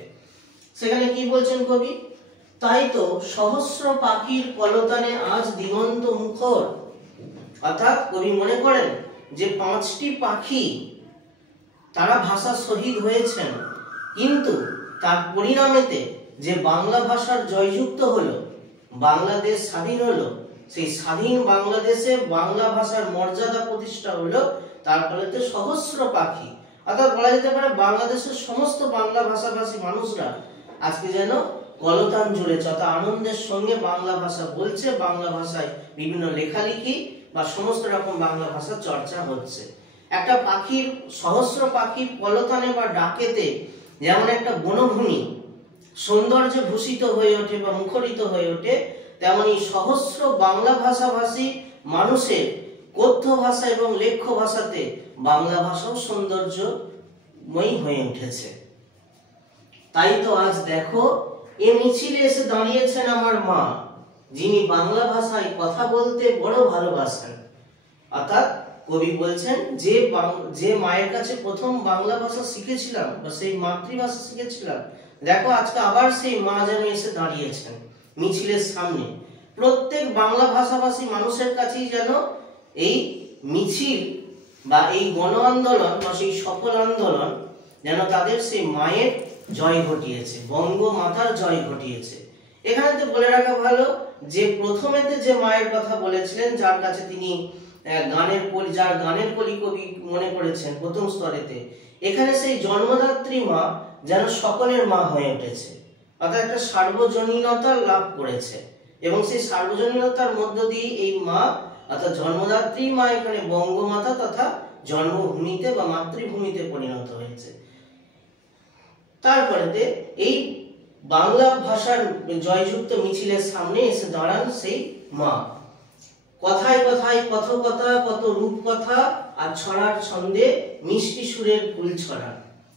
সেখানে কি বলছেন কবি? তাই তো সহস্র পাখির কলতানে আজ দিগন্ত মুখর। অর্থাৎ কবি মনে করেন যে 5টি পাখি তারা ভাষা শহীদ হয়েছেন, কিন্তু তার পরিণামেতে যে বাংলা ভাষার জয়যুক্ত হলো, বাংলাদেশ স্বাধীন হলো, সেই স্বাধীন বাংলাদেশে বাংলা ভাষার মর্যাদা প্রতিষ্ঠা হলো, তার ফলে সহস্র পাখি, অর্থাৎ বলা যেতে পারে বাংলাদেশের সমস্ত বাংলা ভাষাভাষী মানুষরা আজকে যেন কলতান জুড়েছে, অর্থাৎ আনন্দের সঙ্গে বাংলা ভাষা বলছে, বাংলা ভাষায় বিভিন্ন লেখালেখি বা সমস্ত রকম বাংলা ভাষা চর্চা হচ্ছে। একটা পাখির, সহস্র পাখির কলতানে বা ডাকেতে যেমন একটা বনভূমি সৌন্দর্যে ভূষিত হয়ে ওঠে বা মুখরিত হয়ে ওঠে, তেমনি সহস্র বাংলা ভাষাভাষী মানুষের কথ্য ভাষা এবং লেখ্য ভাষাতে বাংলা ভাষাও সৌন্দর্যময়ী হয়ে উঠেছে। তাই তো আজ দেখো এ মিছিলে এসে দাঁড়িয়েছেন আমার মা, যিনি বাংলা ভাষায় কথা বলতে বড় ভালোবাসেন। অর্থাৎ কবি বলছেন যে মায়ের কাছে প্রথম বাংলা ভাষা শিখেছিলাম বা সেই মাতৃভাষা শিখেছিলাম, দেখো আজকে আবার সেই মা যেন এসে দাঁড়িয়েছেন মিছিলের সামনে। প্রত্যেক বাংলা ভাষাভাষী মানুষের কাছেই যেন এই মিছিল বা এই গণ আন্দোলন বা সেই সফল আন্দোলন যেন তাদের সেই মায়ের জয় ঘটিয়েছে, বঙ্গমাতার জয় ঘটিয়েছে। এখানে তো বলে রাখা ভালো যে প্রথমেতে যে মায়ের কথা বলেছিলেন, যার কাছে তিনি গানের কলি কবি মনে করেছেন প্রথম স্তরেতে, এখানে সেই জন্মদাত্রী মা যেন সকলের মা হয়ে উঠেছে, অর্থাৎ একটা সার্বজনীনতা লাভ করেছে এবং সেই সার্বজনীনতার মধ্য দিয়ে এই মা অর্থাৎ জন্মদাত্রী মা এখানে বঙ্গমাতা তথা জন্মভূমিতে বা মাতৃভূমিতে পরিণত হয়েছে। তারপরে এই বাংলা ভাষার জয়যুক্ত মিছিলের সামনে এসে দাঁড়ান সেই মা। কথায় কথায় কথকথা, কত রূপকথা আর ছড়ার ছন্দে মিষ্টি সুরের ফুল ছড়া।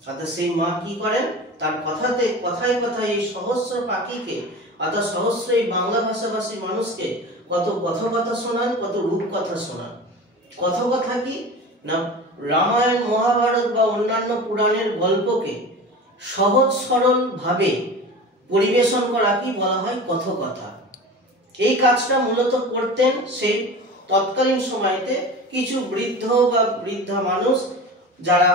অর্থাৎ সেই মা কি করেন, তার কথাতে কথায় কথায় এই সহস্র পাখিকে অর্থাৎ সহস্র এই বাংলা ভাষাভাষী মানুষকে কত কথকথা শোনান, কত রূপকথা শোনান। কথকথা কি না, রামায়ণ মহাভারত বা অন্যান্য পুরাণের গল্পকে সহজ সরল ভাবে পরিবেশন করা কি বলা হয় কথকথা। এই কাজটা মূলত করতেন সেই তৎকালীন সময়তে কিছু বৃদ্ধ বা বৃদ্ধা মানুষ যারা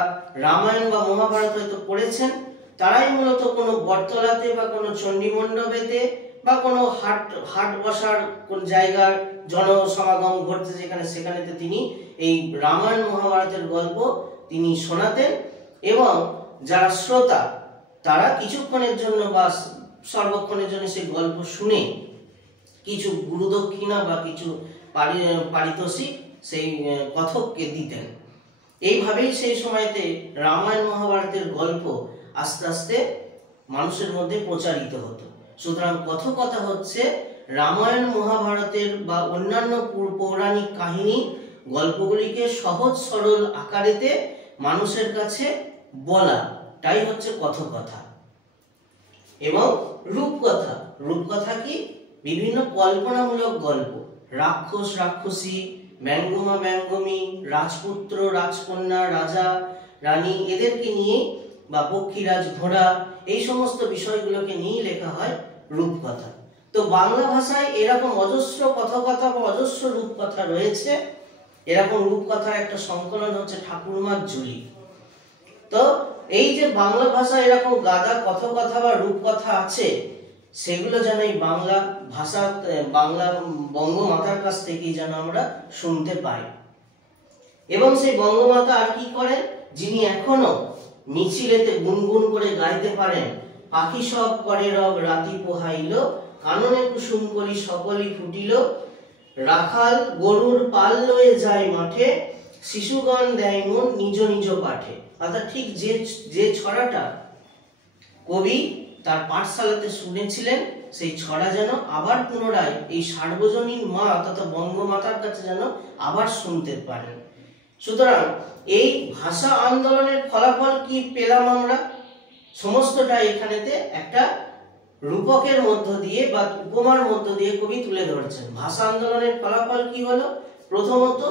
রামায়ণ বা মহাভারত হয়তো পড়েছেন, তারাই মূলত কোনো বটতলাতে বা কোনো চণ্ডী মণ্ডপেতে বা কোনো হাট বসার কোন জায়গার জনসমাগম ঘটছে সেখানেতে তিনি এই রামায়ণ মহাভারতের গল্প তিনি শোনাতেন এবং যারা শ্রোতা তারা কিছুক্ষণের জন্য বা সর্বক্ষণের জন্য সেই গল্প শুনে কিছু গুরুদক্ষিণা বা কিছু পারিতোষিক সেই কথককে দিতেন। এইভাবেই সেই সময়তে রামায়ণ মহাভারতের গল্প আস্তে আস্তে মানুষের মধ্যে প্রচারিত হতো। সুতরাং কথকথা হচ্ছে রামায়ণ মহাভারতের বা অন্যান্য পৌরাণিক কাহিনী গল্পগুলিকে সহজ সরল আকারেতে মানুষের কাছে বলা, তাই হচ্ছে কথকথা। এবং রূপকথা, রূপকথা কি বিভিন্ন কল্পনামূলক গল্প, রাক্ষস রাক্ষসী, ব্যঙ্গমা ব্যঙ্গমী, রাজপুত্র রাজকন্যা, রাজা রানী এদেরকে নিয়ে বা পক্ষীরাজ ঘোড়া এই সমস্ত বিষয়গুলোকে নিয়ে লেখা হয় রূপকথা। তো বাংলা ভাষায় এরকম অজস্র কথকথা বা অজস্র রূপকথা রয়েছে। এরকম রূপকথার একটা সংকলন হচ্ছে ঠাকুরমার ঝুলি। তো এই যে বাংলা ভাষা এরকম গাদা কথকথা বা রূপকথা আছে, সেগুলো যেন এই বাংলা ভাষা বাংলা বঙ্গমাতার কাছ থেকেই যেন আমরা শুনতে পাই। এবং সেই বঙ্গমাতা আর কি করেন, যিনি এখনো মিছিলেতে গুনগুন করে গাইতে পারেন, পাখি সব করে রব রাতি পোহাইল, কাননে কুসুম কলি সকলই ফুটিল, রাখাল গরুর পাল লয়ে যায় মাঠে, শিশুগণ দেয় মন নিজ নিজ পাঠে। অর্থাৎ ঠিক যে ছড়াটা কবি তার পাঠশালাতে শুনেছিলেন, সেই ছড়া যেন আবার পুনরায় এই সার্বজনীন মা তথা বঙ্গমাতার কাছে যেন আবার শুনতে পারেন। সুতরাং এই ভাষা আন্দোলনের ফলাফল কি পেলাম আমরা? সমস্তটা এখানেতে একটা রূপকের মধ্য দিয়ে বা উপমার মধ্য দিয়ে কবি তুলে ধরছেন। ভাষা আন্দোলনের ফলাফল কি হলো? প্রথমত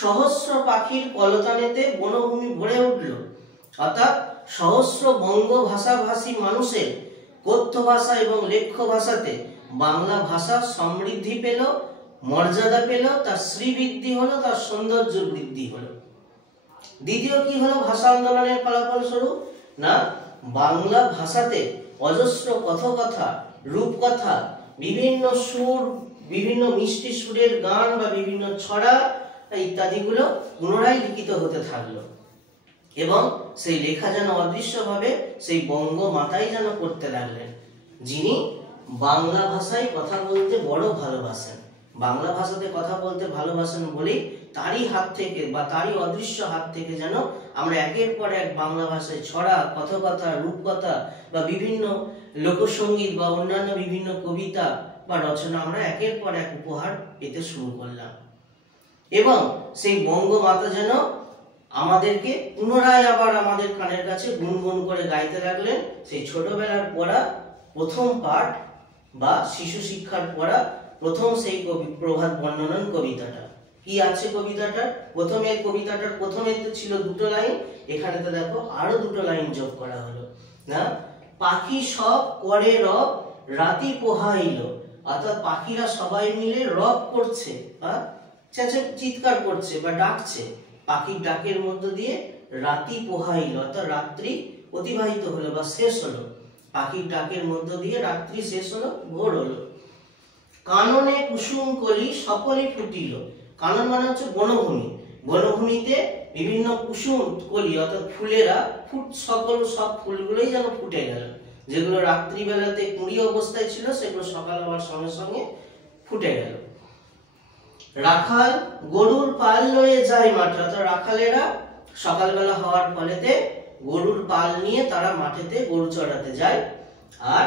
সহস্র পাখির কলতানেতে বনভূমি ভরে উঠল, অর্থাৎ সহস্র বঙ্গ ভাষাভাষী মানুষের কথ্য ভাষা এবং লেখ্য ভাষাতে বাংলা ভাষা সমৃদ্ধি পেল, মর্যাদা পেল, তার শ্রীবৃদ্ধি হলো, তার সৌন্দর্য বৃদ্ধি হলো। দ্বিতীয় কি হলো ভাষা আন্দোলনের ফলাফল স্বরূপ? না, বাংলা ভাষাতে অজস্র কথকথা, রূপকথা, বিভিন্ন সুর, বিভিন্ন মিষ্টি সুরের গান বা বিভিন্ন ছড়া ইত্যাদিগুলো পুনরায় লিখিত হতে থাকলো এবং সেই লেখা যেন অদৃশ্যভাবে সেই বঙ্গমাতাই যেন করতে লাগলেন, যিনি বাংলা ভাষায় কথা বলতে বড় ভালোবাসেন। বাংলা ভাষাতে কথা বলতে ভালোবাসেন বলেই তারই হাত থেকে বা তারই অদৃশ্য হাত থেকে যেন আমরা একের পর এক বাংলা ভাষায় ছড়া, কথকথা, রূপকথা বা বিভিন্ন লোকসঙ্গীত বা অন্যান্য বিভিন্ন কবিতা বা রচনা আমরা একের পর এক উপহার পেতে শুরু করলাম এবং সেই বঙ্গমাতা যেন আমাদেরকে পুনরায় আবার আমাদের কানের কাছে গুনগুন করে গাইতে লাগলেন সেই ছোটবেলার পড়া প্রথম পাঠ বা শিশু শিক্ষার পড়া প্রথম সেই প্রভাত বর্ণনন কবিতাটা। কি আছে কবিতাটার? কবিতাটার প্রথমে ছিল দুটো লাইন, এখানে তো দেখো আরো দুটো লাইন যোগ করা হলো না, পাখি সব করে রব রাতি পোহাইল, অর্থাৎ পাখিরা সবাই মিলে রব করছে বা চিৎকার করছে বা ডাকছে, পাখির ডাকের মধ্য দিয়ে রাতি পোহাইল, অর্থাৎ রাত্রি অতিবাহিত হলো বা শেষ হলো, পাখির ডাকের মধ্য দিয়ে রাত্রি শেষ হলো, ভোর হলো। কাননে কুসুম কলি সকলই ফুটিল, কানন মানে হচ্ছে বনভূমি, বনভূমিতে বিভিন্ন কুসুম কলি অর্থাৎ ফুলেরা সব ফুলগুলোই যেন ফুটে গেল, যেগুলো রাত্রিবেলাতে কুঁড়ি অবস্থায় ছিল সেগুলো সকাল হওয়ার সঙ্গে সঙ্গে ফুটে গেল। রাখাল গরুর পাল লয়ে যায় মাঠে, অর্থাৎ রাখালেরা সকালবেলা হওয়ার ফলেতে গরুর পাল নিয়ে তারা মাঠেতে গরু চড়াতে যায়। আর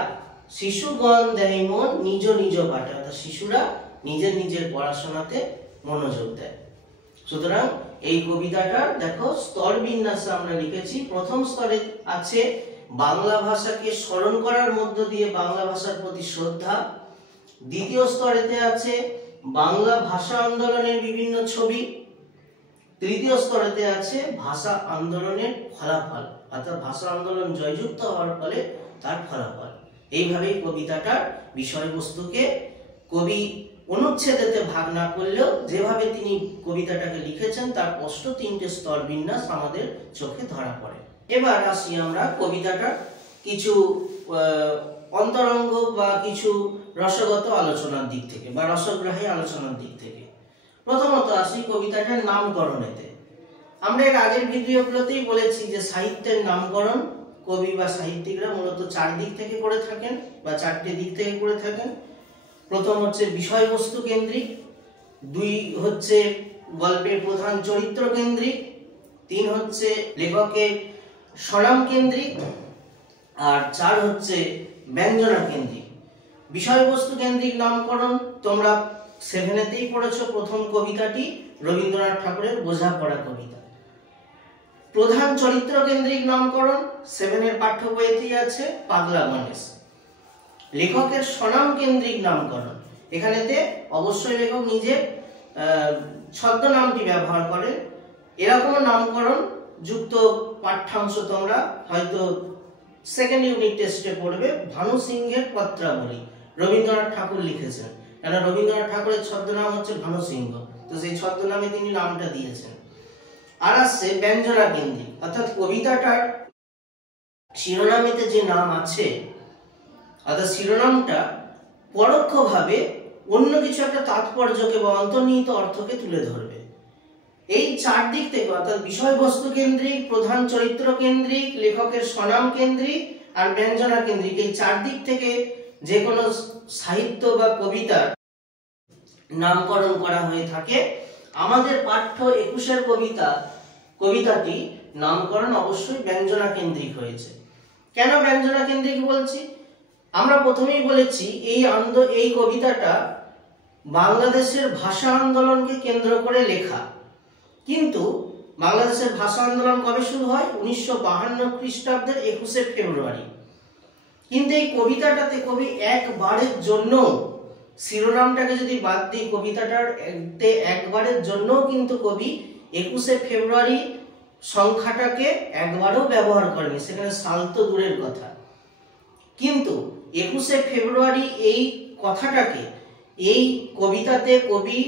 শিশুগণ দেয় মন নিজ নিজ পাঠে, অর্থাৎ শিশুরা নিজের নিজের পড়াশোনাতে মনোযোগ দেয়। সুতরাং এই কবিতাটার দেখো স্তর বিন্যাসে আমরা লিখেছি। প্রথম স্তরে আছে বাংলা ভাষাকে স্মরণ করার মধ্য দিয়ে বাংলা ভাষার প্রতি শ্রদ্ধা। দ্বিতীয় স্তরেতে আছে বাংলা ভাষা আন্দোলনের বিভিন্ন ছবি। তৃতীয় স্তরেতে আছে ভাষা আন্দোলনের ফলাফল, অর্থাৎ ভাষা আন্দোলন জয়যুক্ত হওয়ার ফলে তার ফলাফল। এইভাবেই কবিতাটার বিষয়বস্তুকে কবি অনুচ্ছেদেতে ভাগ না করলেও যেভাবে তিনি কবিতাটাকে লিখেছেন তার স্পষ্ট তিনটে স্তর বিন্যাস আমাদের চোখে ধরা পড়ে। এবার আসি আমরা কবিতাটার কিছু অন্তরঙ্গ বা কিছু রসগত আলোচনার দিক থেকে বা রসগ্রাহী আলোচনার দিক থেকে। প্রথমত আসি কবিতাটার নামকরণেতে। আমরা এর আগের ভিডিওগুলোতেই বলেছি যে সাহিত্যের নামকরণ কবি বা সাহিত্যিকরা মূলত চার দিক থেকে করে থাকেন বা চারটে দিক থেকে করে থাকেন। প্রথম হচ্ছে বিষয়বস্তু কেন্দ্রিক, দুই হচ্ছে গল্পের প্রধান চরিত্র কেন্দ্রিক, তিন হচ্ছে লেখকের স্বনাম কেন্দ্রিক, আর চার হচ্ছে ব্যঞ্জনা কেন্দ্রিক। বিষয়বস্তু কেন্দ্রিক নামকরণ তোমরা 7-তেই পড়েছো, প্রথম কবিতাটি রবীন্দ্রনাথ ঠাকুরের বোঝাপড়া কবিতা। প্রধান চরিত্র কেন্দ্রিক নামকরণ 7-এর পাঠ্য বইতেই আছে পাগলা গণেশ। লেখকের স্বনাম কেন্দ্রিক নামকরণ, এখানেতে অবশ্যই লেখক নিজের ছদ্মনামটি ব্যবহার করেন। এরকম নামকরণ যুক্ত পাঠ্যাংশ তোমরা হয়তো সেকেন্ড ইউনিট টেস্টে পড়বে। ভানু সিংহের পত্রাবলী রবীন্দ্রনাথ ঠাকুর লিখেছেন, কেন রবীন্দ্রনাথ ঠাকুরের ছদ্মনাম হচ্ছে ভানু সিংহ, তো সেই ছদ্মনামে তিনি নামটা দিয়েছেন। আর আসছে ব্যঞ্জনা কেন্দ্রিক, অর্থাৎ কবিতাটার শিরোনামেতে যে নাম আছে অর্থাৎ শিরোনামটা পরোক্ষভাবে অন্য কিছু একটা তাৎপর্যকে বা অন্তর্নিহিত অর্থকে তুলে ধরবে। এই চারদিক থেকে অর্থাৎ বিষয়বস্তু কেন্দ্রিক, প্রধান চরিত্র কেন্দ্রিক, লেখকের স্বনাম কেন্দ্রিক আর ব্যঞ্জনা কেন্দ্রিক, এই চারদিক থেকে যে কোনো সাহিত্য বা কবিতার নামকরণ করা হয়ে থাকে। আমাদের পাঠ্য 21-এর কবিতাটি নামকরণ অবশ্যই ব্যঞ্জনা কেন্দ্রিক হয়েছে। কেন ব্যঞ্জনা কেন্দ্রিক বলছি? আমরা প্রথমেই বলেছি এই কবিতাটা বাংলাদেশের ভাষা আন্দোলনকে কেন্দ্র করে লেখা। কিন্তু বাংলাদেশের ভাষা আন্দোলন কবে শুরু হয়? 1952 খ্রিস্টাব্দের 21শে ফেব্রুয়ারি। কিন্তু এই কবিতাটাতে কবি একবারের জন্য, শিরোনামটাকে যদি বাদ দিই, কবিতাটার একবারের জন্য কিন্তু কবি 21শে ফেব্রুয়ারি সংখ্যাটাকে একবারও ব্যবহার করেনি। সেখানে সাল তো দূরের কথা, কিন্তু 21শে ফেব্রুয়ারি এই কথাটাকে এই কবিতাতে কবি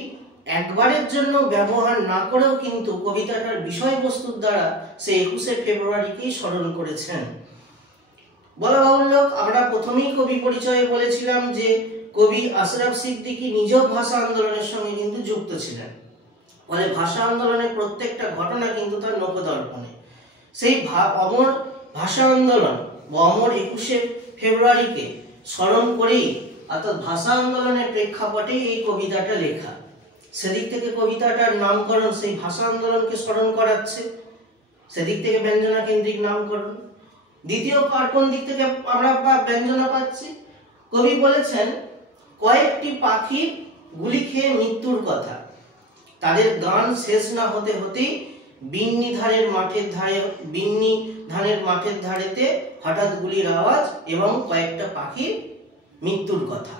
একবারের জন্য ব্যবহার না করেও কিন্তু কবিতাটার বিষয়বস্তুর দ্বারা সে 21শে ফেব্রুয়ারিকেই স্মরণ করেছেন। বলা বাহুল্য, আমরা প্রথমেই কবি পরিচয়ে বলেছিলাম যে কবি আশরাফ সিদ্দিকী নিজেও ভাষা আন্দোলনের সঙ্গে কিন্তু যুক্ত ছিলেন। ফলে ভাষা আন্দোলনের প্রত্যেকটা ঘটনা কিন্তু তার নখদর্পণে। সেই অমর ভাষা আন্দোলন বা অমর 21শে ফেব্রুয়ারিকে স্মরণ করেই, অর্থাৎ ভাষা আন্দোলনের প্রেক্ষাপটে এই কবিতাটা লেখা। সেদিক থেকে কবিতাটার নামকরণ সেই ভাষা আন্দোলনকে স্মরণ করাচ্ছে, সেদিক থেকে ব্যঞ্জনা কেন্দ্রিক নামকরণ। দ্বিতীয় কোন দিক থেকে আমরা ব্যঞ্জনা পাচ্ছি? কবি বলেছেন কয়েকটি পাখি গুলি খেয়ে মৃত্যুর কথা, তাদের গান শেষ না হতে হতেই বিন্নি ধানের মাঠের ধারেতে হঠাৎ গুলির আওয়াজ এবং কয়েকটা পাখির মৃত্যুর কথা।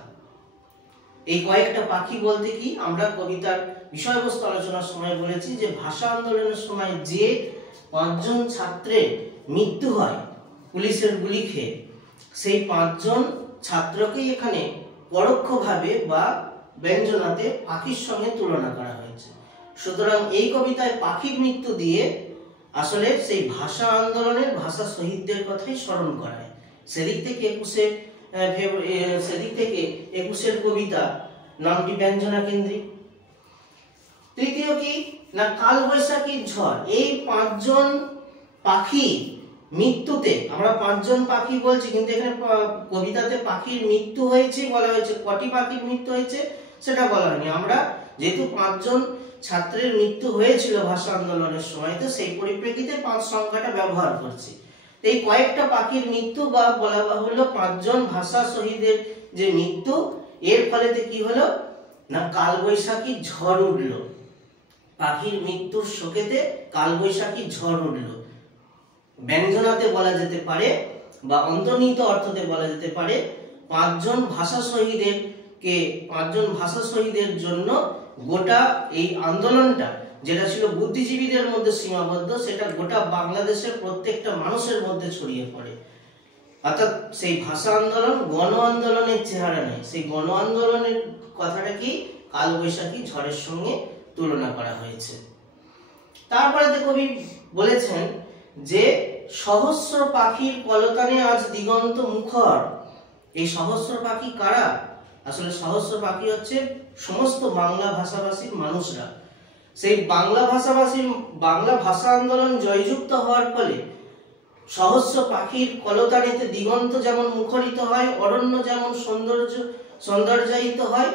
এই কয়েকটা পাখি বলতে কি, আমরা কবিতার বিষয়বস্তু আলোচনার সময় বলেছি যে ভাষা আন্দোলনের সময় যে 5 জন ছাত্রের মৃত্যু হয় পুলিশের গুলি খেয়ে, সেই 5 জন ছাত্রকেই এখানে পরোক্ষভাবে বা ব্যঞ্জনাতে পাখির সঙ্গে তুলনা করা হয়েছে। সুতরাং এই কবিতায় পাখির মৃত্যু দিয়ে আসলে সেই ভাষা আন্দোলনের ভাষা শহীদদের কথাই স্মরণ করায়। সেদিক থেকে 21-এর কবিতা নামটি ব্যঞ্জনা কেন্দ্রিক। তৃতীয় কি না, কালবৈশাখীর ঝড়। এই 5 জন পাখি মৃত্যুতে, আমরা 5 জন পাখি বলছি কিন্তু এখানে কবিতাতে পাখির মৃত্যু হয়েছে বলা হয়েছে, কটি পাখির মৃত্যু হয়েছে সেটা বলা হয়নি। আমরা যেহেতু 5 জন ছাত্রের মৃত্যু হয়েছিল ভাষা আন্দোলনের সময়, তো সেই পরিপ্রেক্ষিতে 5 সংখ্যাটা ব্যবহার করছি। এই কয়েকটা পাখির মৃত্যু বা বলা বাহুল্য 5 জন ভাষা শহীদের যে মৃত্যু, এর ফলেতে কি হলো না কালবৈশাখী ঝড় উঠল। পাখির মৃত্যুর শোকেতে কালবৈশাখী ঝড় উঠল। ব্যঞ্জনাতে বলা যেতে পারে বা অন্তর্নিহিত অর্থতে বলা যেতে পারে 5 জন ভাষা শহীদের জন্য গোটা এই আন্দোলনটা, যেটা ছিল বুদ্ধিজীবীদের মধ্যে সীমাবদ্ধ, সেটা গোটা বাংলাদেশের প্রত্যেকটা মানুষের মধ্যে ছড়িয়ে পড়ে। অর্থাৎ সেই ভাষা আন্দোলন গণ আন্দোলনের চেহারা নেই, সেই গণ আন্দোলনের কথাটাকে কালবৈশাখী ঝড়ের সঙ্গে তুলনা করা হয়েছে। তারপরে কবি বলেছেন যে সহস্র পাখির কলতানে আজ দিগন্ত মুখর। এই সহস্র পাখি কারা? আসলে সহস্র পাখি হচ্ছে সমস্ত বাংলা ভাষাভাষীর মানুষরা। সেই বাংলা ভাষা আন্দোলন জয়যুক্ত হওয়ার ফলে সহস্র পাখির কলতানেতে দিগন্ত যেমন মুখরিত হয়, অরণ্য যেমন সৌন্দর্যায়িত হয়,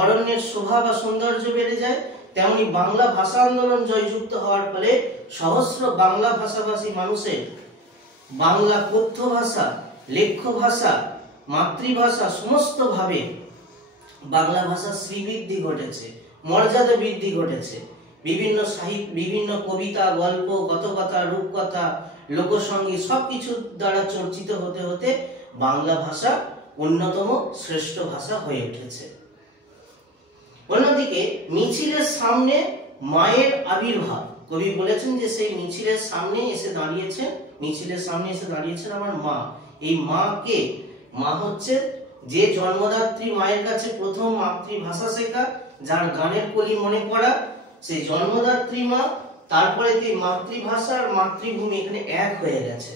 অরণ্যের শোভা বা সৌন্দর্য বেড়ে যায়, তেমনি বাংলা ভাষা আন্দোলন জয়যুক্ত হওয়ার ফলে সহস্র বাংলা ভাষাভাষী মানুষের বাংলা কথ্য ভাষা, লেখ্য ভাষা, মাতৃভাষা সমস্ত ভাবে বাংলা ভাষার শ্রীবৃদ্ধি ঘটেছে, মর্যাদা বৃদ্ধি ঘটেছে। বিভিন্ন সাহিত্য, বিভিন্ন কবিতা, গল্প, কথকথা, রূপকথা, লোকসঙ্গীত সবকিছু দ্বারা চর্চিত হতে হতে বাংলা ভাষা অন্যতম শ্রেষ্ঠ ভাষা হয়ে উঠেছে। অন্যদিকে মিছিলের সামনে মায়ের আবির্ভাব। কবি বলেছেন যে সেই মিছিলের সামনে এসে দাঁড়িয়েছেন আমার মা। এই মা কে? মা হচ্ছে যে জন্মদাত্রী মায়ের কাছে প্রথম মাতৃভাষা শেখা, যার গানের কলি মনে পড়া, সেই জন্মদাত্রী মা। তারপরে এই মাতৃভাষা আর মাতৃভূমি এখানে এক হয়ে গেছে।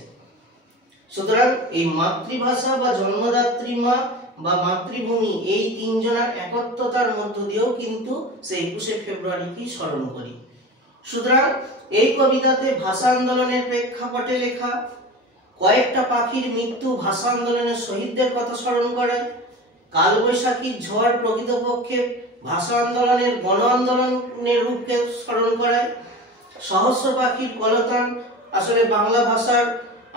সুতরাং এই মাতৃভাষা বা জন্মদাত্রী মা বা মাতৃভূমি, এই 3 জনের একত্বতার মধ্য দিয়েও কিন্তু সেই 21শে ফেব্রুয়ারিকেই স্মরণ করি। সুতরাং এই কবিতাতে ভাষা আন্দোলনের প্রেক্ষাপটে লেখা, কয়েকটা পাখির মৃত্যু ভাষা আন্দোলনের শহীদদের কথা স্মরণ করায়, কালবৈশাখীর ঝড় প্রকৃতপক্ষে ভাষা আন্দোলনের গণ আন্দোলনের রূপকে স্মরণ করায়, সহস্র পাখির কলতান আসলে বাংলা ভাষার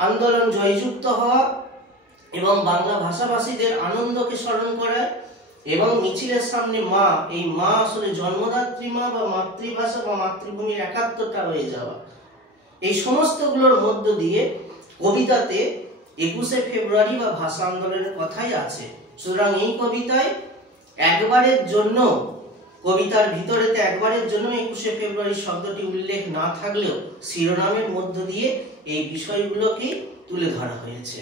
আন্দোলন জয়যুক্ত হওয়া এবং বাংলা ভাষাভাষীদের আনন্দকে স্মরণ করায়, এবং মিছিলের সামনে মা, এই মা আসলে জন্মদাত্রী মা বা মাতৃভাষা বা মাতৃভূমির একাত্মতা হয়ে যাওয়া, এই সমস্তগুলোর মধ্য দিয়ে কবিতাতে 21শে ফেব্রুয়ারি বা ভাষা আন্দোলনের কথাই আছে। সুতরাং এই কবিতায় একবারের জন্য, কবিতার ভিতরেতে একবারের জন্য 21শে ফেব্রুয়ারি শব্দটি উল্লেখ না থাকলেও শিরোনামের মধ্য দিয়ে এই বিষয়গুলোকে তুলে ধরা হয়েছে।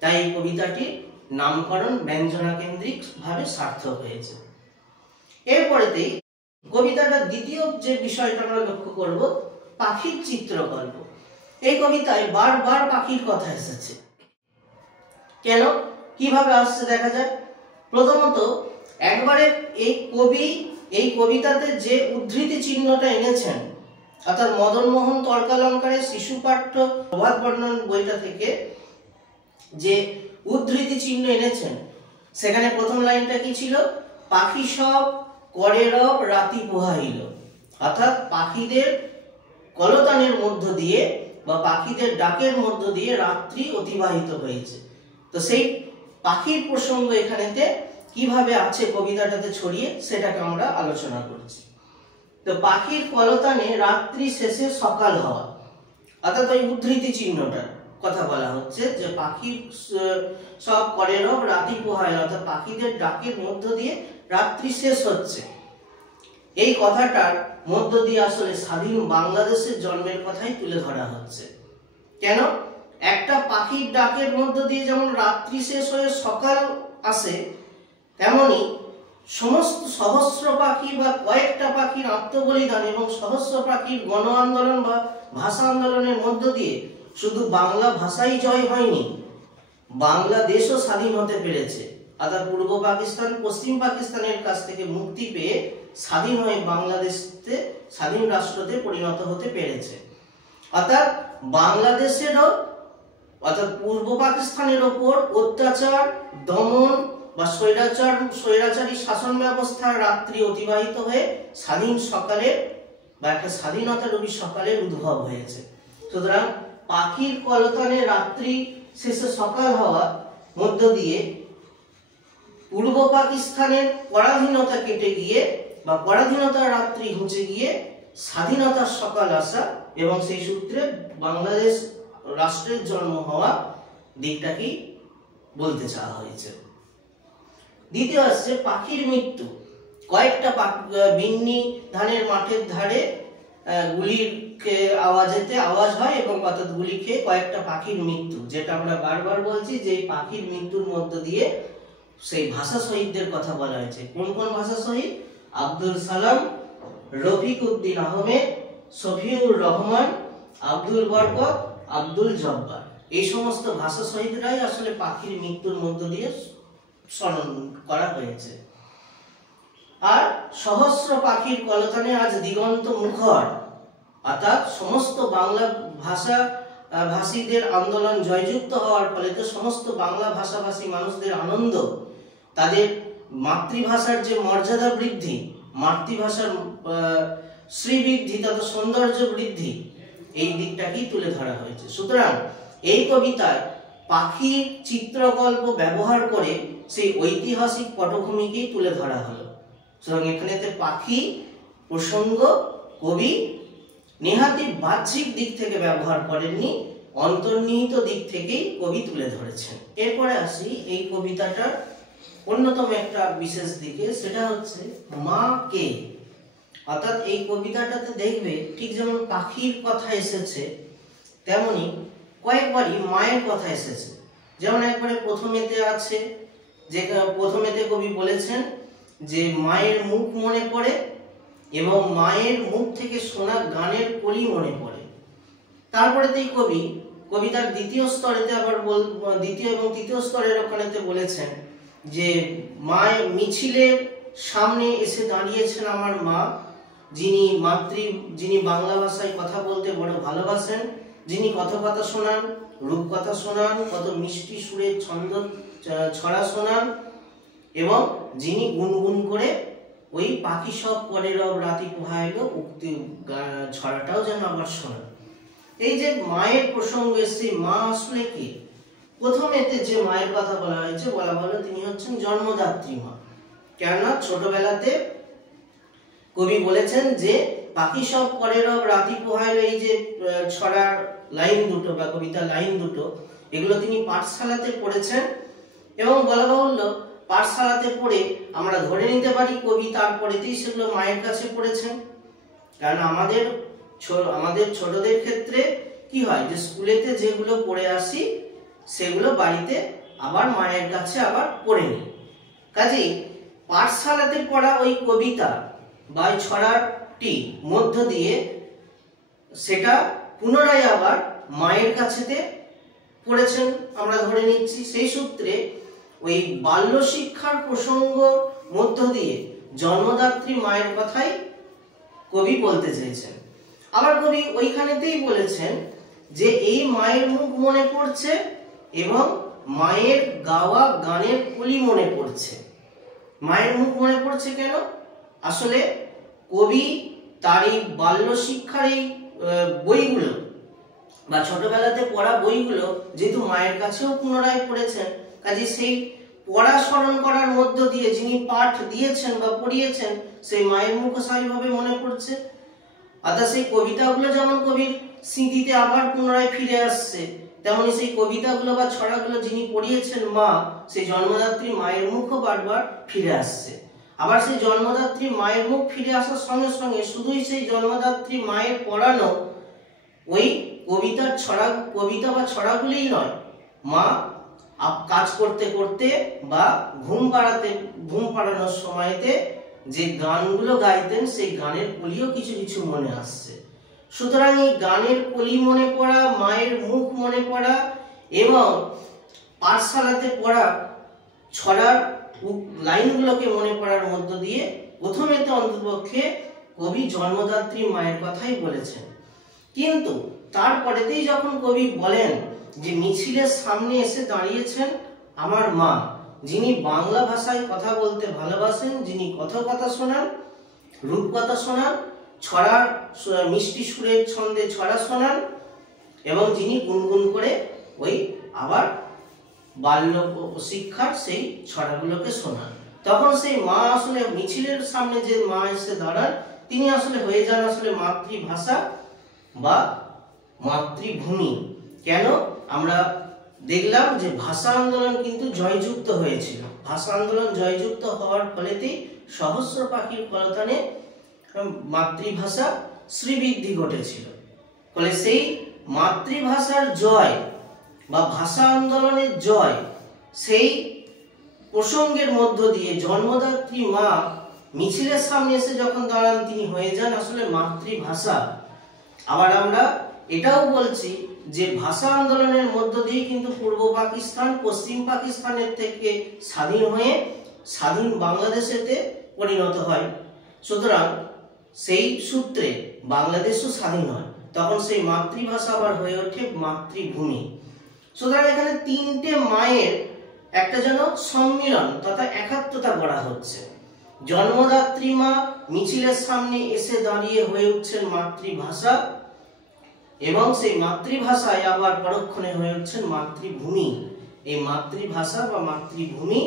তাই এই কবিতাটির নামকরণ ব্যঞ্জনা কেন্দ্রিক ভাবে সার্থক হয়েছে। এরপরেতেই কবিতাটার দ্বিতীয় যে বিষয়টা আমরা লক্ষ্য করব, পাখির চিত্রকল্প। এই কবিতায় বারবার পাখির কথা এসেছে। কেন, কিভাবে আসছে দেখা যায়। প্রথমত, একবারে এই কবি এই কবিতাতে যে উদ্ধৃতি চিহ্নটা এনেছেন, অর্থাৎ মদনমোহন তর্কালঙ্কারের শিশু পাঠ্য প্রভাত বর্ণন বইটা থেকে যে উদ্ধৃতি চিহ্ন এনেছেন, সেখানে প্রথম লাইনটা কি ছিল? পাখি সব করে রব রাতি পোহাইল, অর্থাৎ পাখিদের কলতানের মধ্য দিয়ে বা পাখিদের ডাকের মধ্য দিয়ে রাত্রি অতিবাহিত হয়েছে। তো সেই পাখির প্রসঙ্গ এখানেতে কিভাবে আছে কবিতাটাতে ছড়িয়ে, সেটাকে আমরা আলোচনা করছি। তো পাখির কলতানে রাত্রি শেষে সকাল হওয়া, অর্থাৎ ওই উদ্ধৃতি চিহ্নটার কথা বলা হচ্ছে যে পাখি সব করে রব রাতি পোহাইল, অর্থাৎ পাখিদের ডাকের মধ্য দিয়ে রাত্রি শেষ হচ্ছে। এই কথাটার মধ্য দিয়ে আসলে স্বাধীন বাংলাদেশের জন্মের কথাই তুলে ধরা হচ্ছে। কেন, একটা পাখির ডাকের মধ্য দিয়ে যেমন রাত্রি শেষ হয়ে সকাল আসে, তেমনি সমস্ত সহস্র পাখি বা কয়েকটা পাখির আত্মবলিদান এবং সহস্র পাখির গণ আন্দোলন বা ভাষা আন্দোলনের মধ্য দিয়ে শুধু বাংলা ভাষাই জয় হয়নি, বাংলাদেশও স্বাধীন হতে পেরেছে। অর্থাৎ পূর্ব পাকিস্তান পশ্চিম পাকিস্তানের কাছ থেকে মুক্তি পেয়ে স্বাধীন হয়ে বাংলাদেশতে স্বাধীন রাষ্ট্রতে পরিণত হতে পেরেছে। অর্থাৎ বাংলাদেশেরও, অর্থাৎ পূর্ব পাকিস্তানের ওপর অত্যাচার, দমন বা স্বৈরাচারী শাসন ব্যবস্থার রাত্রি অতিবাহিত হয়ে স্বাধীন সকালের বা একটা স্বাধীনতারূপী সকালের উদ্ভব হয়েছে। সুতরাং পাখির কলতানে রাত্রি শেষে সকাল হওয়ার মধ্য দিয়ে পূর্ব পাকিস্তানের পরাধীনতা কেটে গিয়ে বা পরাধীনতার রাত্রি ঘুচে গিয়ে স্বাধীনতার সকাল আসা এবং সেই সূত্রে বাংলাদেশ রাষ্ট্রের জন্ম হওয়া দিকটাকেই বলতে চাওয়া হয়েছে। দ্বিতীয় আসছে পাখির মৃত্যু। কয়েকটা বিন্নি ধানের মাঠের ধারে গুলির আওয়াজেতে আওয়াজ হয় এবং অর্থাৎ গুলি খেয়ে কয়েকটা পাখির মৃত্যু, যেটা আমরা বারবার বলছি যে পাখির মৃত্যুর মধ্য দিয়ে সেই ভাষা শহীদদের কথা বলা হয়েছে। কোন কোন ভাষা শহীদ? আব্দুল সালাম, রফিক উদ্দিন আহমেদ, শফিউর রহমান, আব্দুল বরকত, আব্দুল জব্বার, এই সমস্ত ভাষা শহীদরাই আসলে পাখির মৃত্যুর মধ্য দিয়ে স্মরণ করা হয়েছে। আর সহস্র পাখির কলতানে আজ দিগন্ত মুখর, অর্থাৎ সমস্ত বাংলা ভাষা ভাষীদের আন্দোলন জয়যুক্ত হওয়ার ফলে তো সমস্ত বাংলা ভাষাভাষী মানুষদের আনন্দ, তাদের মাতৃভাষার যে মর্যাদা বৃদ্ধি, মাতৃভাষার শ্রীবৃদ্ধি তথা সৌন্দর্য বৃদ্ধি, এই দিকটাকেই তুলে ধরা হয়েছে। সুতরাং এই কবিতায় পাখির চিত্রকল্প ব্যবহার করে সেই ঐতিহাসিক পটভূমিকেই তুলে ধরা হলো। সুতরাং এখানেতে পাখি প্রসঙ্গ কবি নেহাতি বাহ্যিক দিক থেকে ব্যবহার করেননি, অন্তর্নিহিত দিক থেকেই কবি তুলে ধরেছেন। এরপরে আসি এই কবিতাটার অন্যতম একটা বিশেষ দিকে, সেটা হচ্ছে মা কে। অর্থাৎ এই কবিতাটাতে দেখবে ঠিক যেমন পাখির কথা এসেছে, তেমনি কয়েকবারই মায়ের কথা এসেছে। যেমন একবারে প্রথমেতে আছে, যে প্রথমেতে কবি বলেছেন যে মায়ের মুখ মনে পড়ে এবং মায়ের মুখ থেকে শোনা গানের কলি মনে পড়ে। তারপরেতেই কবি কবিতার দ্বিতীয় স্তরেতে আবার দ্বিতীয় এবং তৃতীয় স্তরের ওখানেতে বলেছেন যে মায়ের মিছিলের সামনে এসে দাঁড়িয়েছেন আমার মা, যিনি বাংলা ভাষায় কথা বলতে বড় ভালোবাসেন, যিনি কথকথা শোনান, রূপকথা শোনান, কত মিষ্টি সুরের ছন্দ ছড়া শোনান, এবং যিনি গুনগুন করে ওই পাখি সব পরে রব রাতি পোহাইল উক্তি ছড়াটাও যেন আবার শোনান। এই যে মায়ের প্রসঙ্গ এসছে, মা আসলে কি? প্রথমেতে যে মায়ের কথা বলা হয়েছে, বলা হলো তিনি হচ্ছেন জন্মদাত্রী মা। কেননা ছোটবেলাতে কবি বলেছেন যে পাখি সব পরে রব রাতি পোহাইল, এই যে ছড়ার লাইন দুটো বা কবিতার লাইন দুটো, এগুলো তিনি পাঠশালাতে পড়েছেন। এবং বলা বাহুল্য, পাঠশালাতে পড়ে আমরা ধরে নিতে পারি কবি তারপরেতেই সেগুলো মায়ের কাছে পড়েছেন। কারণ আমাদের ছোটদের ক্ষেত্রে কি হয়, যে স্কুলেতে যেগুলো পড়ে আসি সেগুলো বাড়িতে আবার মায়ের কাছে আবার পড়ে নিই। কাজেই পাঠশালাতে পড়া ওই কবিতা বা ছড়াটি মধ্য দিয়ে সেটা পুনরায় আবার মায়ের কাছেতে পড়েছেন আমরা ধরে নিচ্ছি। সেই সূত্রে ওই বাল্য শিক্ষার প্রসঙ্গ মধ্য দিয়ে জন্মদাত্রী মায়ের কথাই কবি বলতে চেয়েছেন। আবার কবি ওইখানেতেই বলেছেন যে এই মায়ের মুখ মনে পড়ছে এবং মায়ের গাওয়া গানের কলি মনে পড়ছে। মায়ের মুখ মনে পড়ছে কেন? আসলে কবি তার এই বাল্য শিক্ষার এই বইগুলো বা ছোটবেলাতে পড়া বইগুলো যেহেতু মায়ের কাছেও পুনরায় পড়েছেন, কাজে সেই পড়া স্মরণ করার মধ্য দিয়ে যিনি পাঠ দিয়েছেন বা পড়িয়েছেন সেই মায়ের মুখ স্বাভাবিকভাবে মনে পড়ছে। অর্থাৎ সেই কবিতাগুলো যেমন কবির স্মৃতিতে আবার পুনরায় ফিরে আসছে, তেমনি সেই কবিতাগুলো বা ছড়াগুলো যিনি পড়িয়েছেন মা, সেই জন্মদাত্রী মায়ের মুখও বারবার ফিরে আসছে। আবার সেই জন্মদাত্রী মায়ের মুখ ফিরে আসার সঙ্গে সঙ্গে শুধুই সেই জন্মদাত্রী মায়ের পড়ানো ওই কবিতা বা ছড়াগুলিই নয়, মা কাজ করতে করতে বা ঘুম পাড়ানোর সময়তে যে গানগুলো গাইতেন সেই গানের কলিও কিছু কিছু মনে আসছে। সুতরাং এই গানের কলি মনে পড়া, মায়ের মুখ মনে পড়া এবং পাঠশালাতে পড়া ছড়ার লাইনগুলোকে মনে পড়ার মধ্য দিয়ে প্রথমেতে অন্ততপক্ষে কবি জন্মদাত্রী মায়ের কথাই বলেছেন। কিন্তু তারপরেতেই যখন কবি বলেন যে মিছিলের সামনে এসে দাঁড়িয়েছেন আমার মা, যিনি বাংলা ভাষায় কথা বলতে ভালোবাসেন, যিনি কথকথা শোনান, রূপকথা শোনান, ছড়ার মিষ্টি সুরের ছন্দে ছড়া শোনান এবং যিনি গুনগুন করে ওই আবার বাল্য শিক্ষার সেই ছড়াগুলোকে শোনান, তখন সেই মা আসলে মিছিলের সামনে যে মা এসে দাঁড়ান তিনি আসলে হয়ে যান আসলে মাতৃভাষা বা মাতৃভূমি। কেন? আমরা দেখলাম যে ভাষা আন্দোলন কিন্তু জয়যুক্ত হয়েছিল। ভাষা আন্দোলন জয়যুক্ত হওয়ার ফলেতেই সহস্র পাখির কলতানে মাতৃভাষা শ্রীবৃদ্ধি ঘটেছিল। ফলে সেই মাতৃভাষার জয় বা ভাষা আন্দোলনের জয়, সেই প্রসঙ্গের মধ্য দিয়ে জন্মদাত্রী মা মিছিলের সামনে এসে যখন দাঁড়ান তিনি হয়ে যান আসলে মাতৃভাষা। আবার আমরা এটাও বলছি যে ভাষা আন্দোলনের মধ্য দিয়ে কিন্তু পূর্ব পাকিস্তান পশ্চিম পাকিস্তানের থেকে স্বাধীন হয়ে স্বাধীন বাংলাদেশেতে পরিণত হয়। সুতরাং সেই সূত্রে বাংলাদেশও স্বাধীন হয়, তখন সেই মাতৃভাষা আবার হয়ে ওঠে মাতৃভূমি। সুতরাং এখানে তিনটে মায়ের একটা যেন সম্মিলন তথা একাত্মতা গড়া হচ্ছে। জন্মদাত্রী মা মিছিলের সামনে এসে দাঁড়িয়ে হয়ে উঠছেন মাতৃভাষা এবং সেই মাতৃভাষায় আবার পরক্ষণে হয়ে উঠছেন মাতৃভূমি। এই মাতৃভাষা বা মাতৃভূমি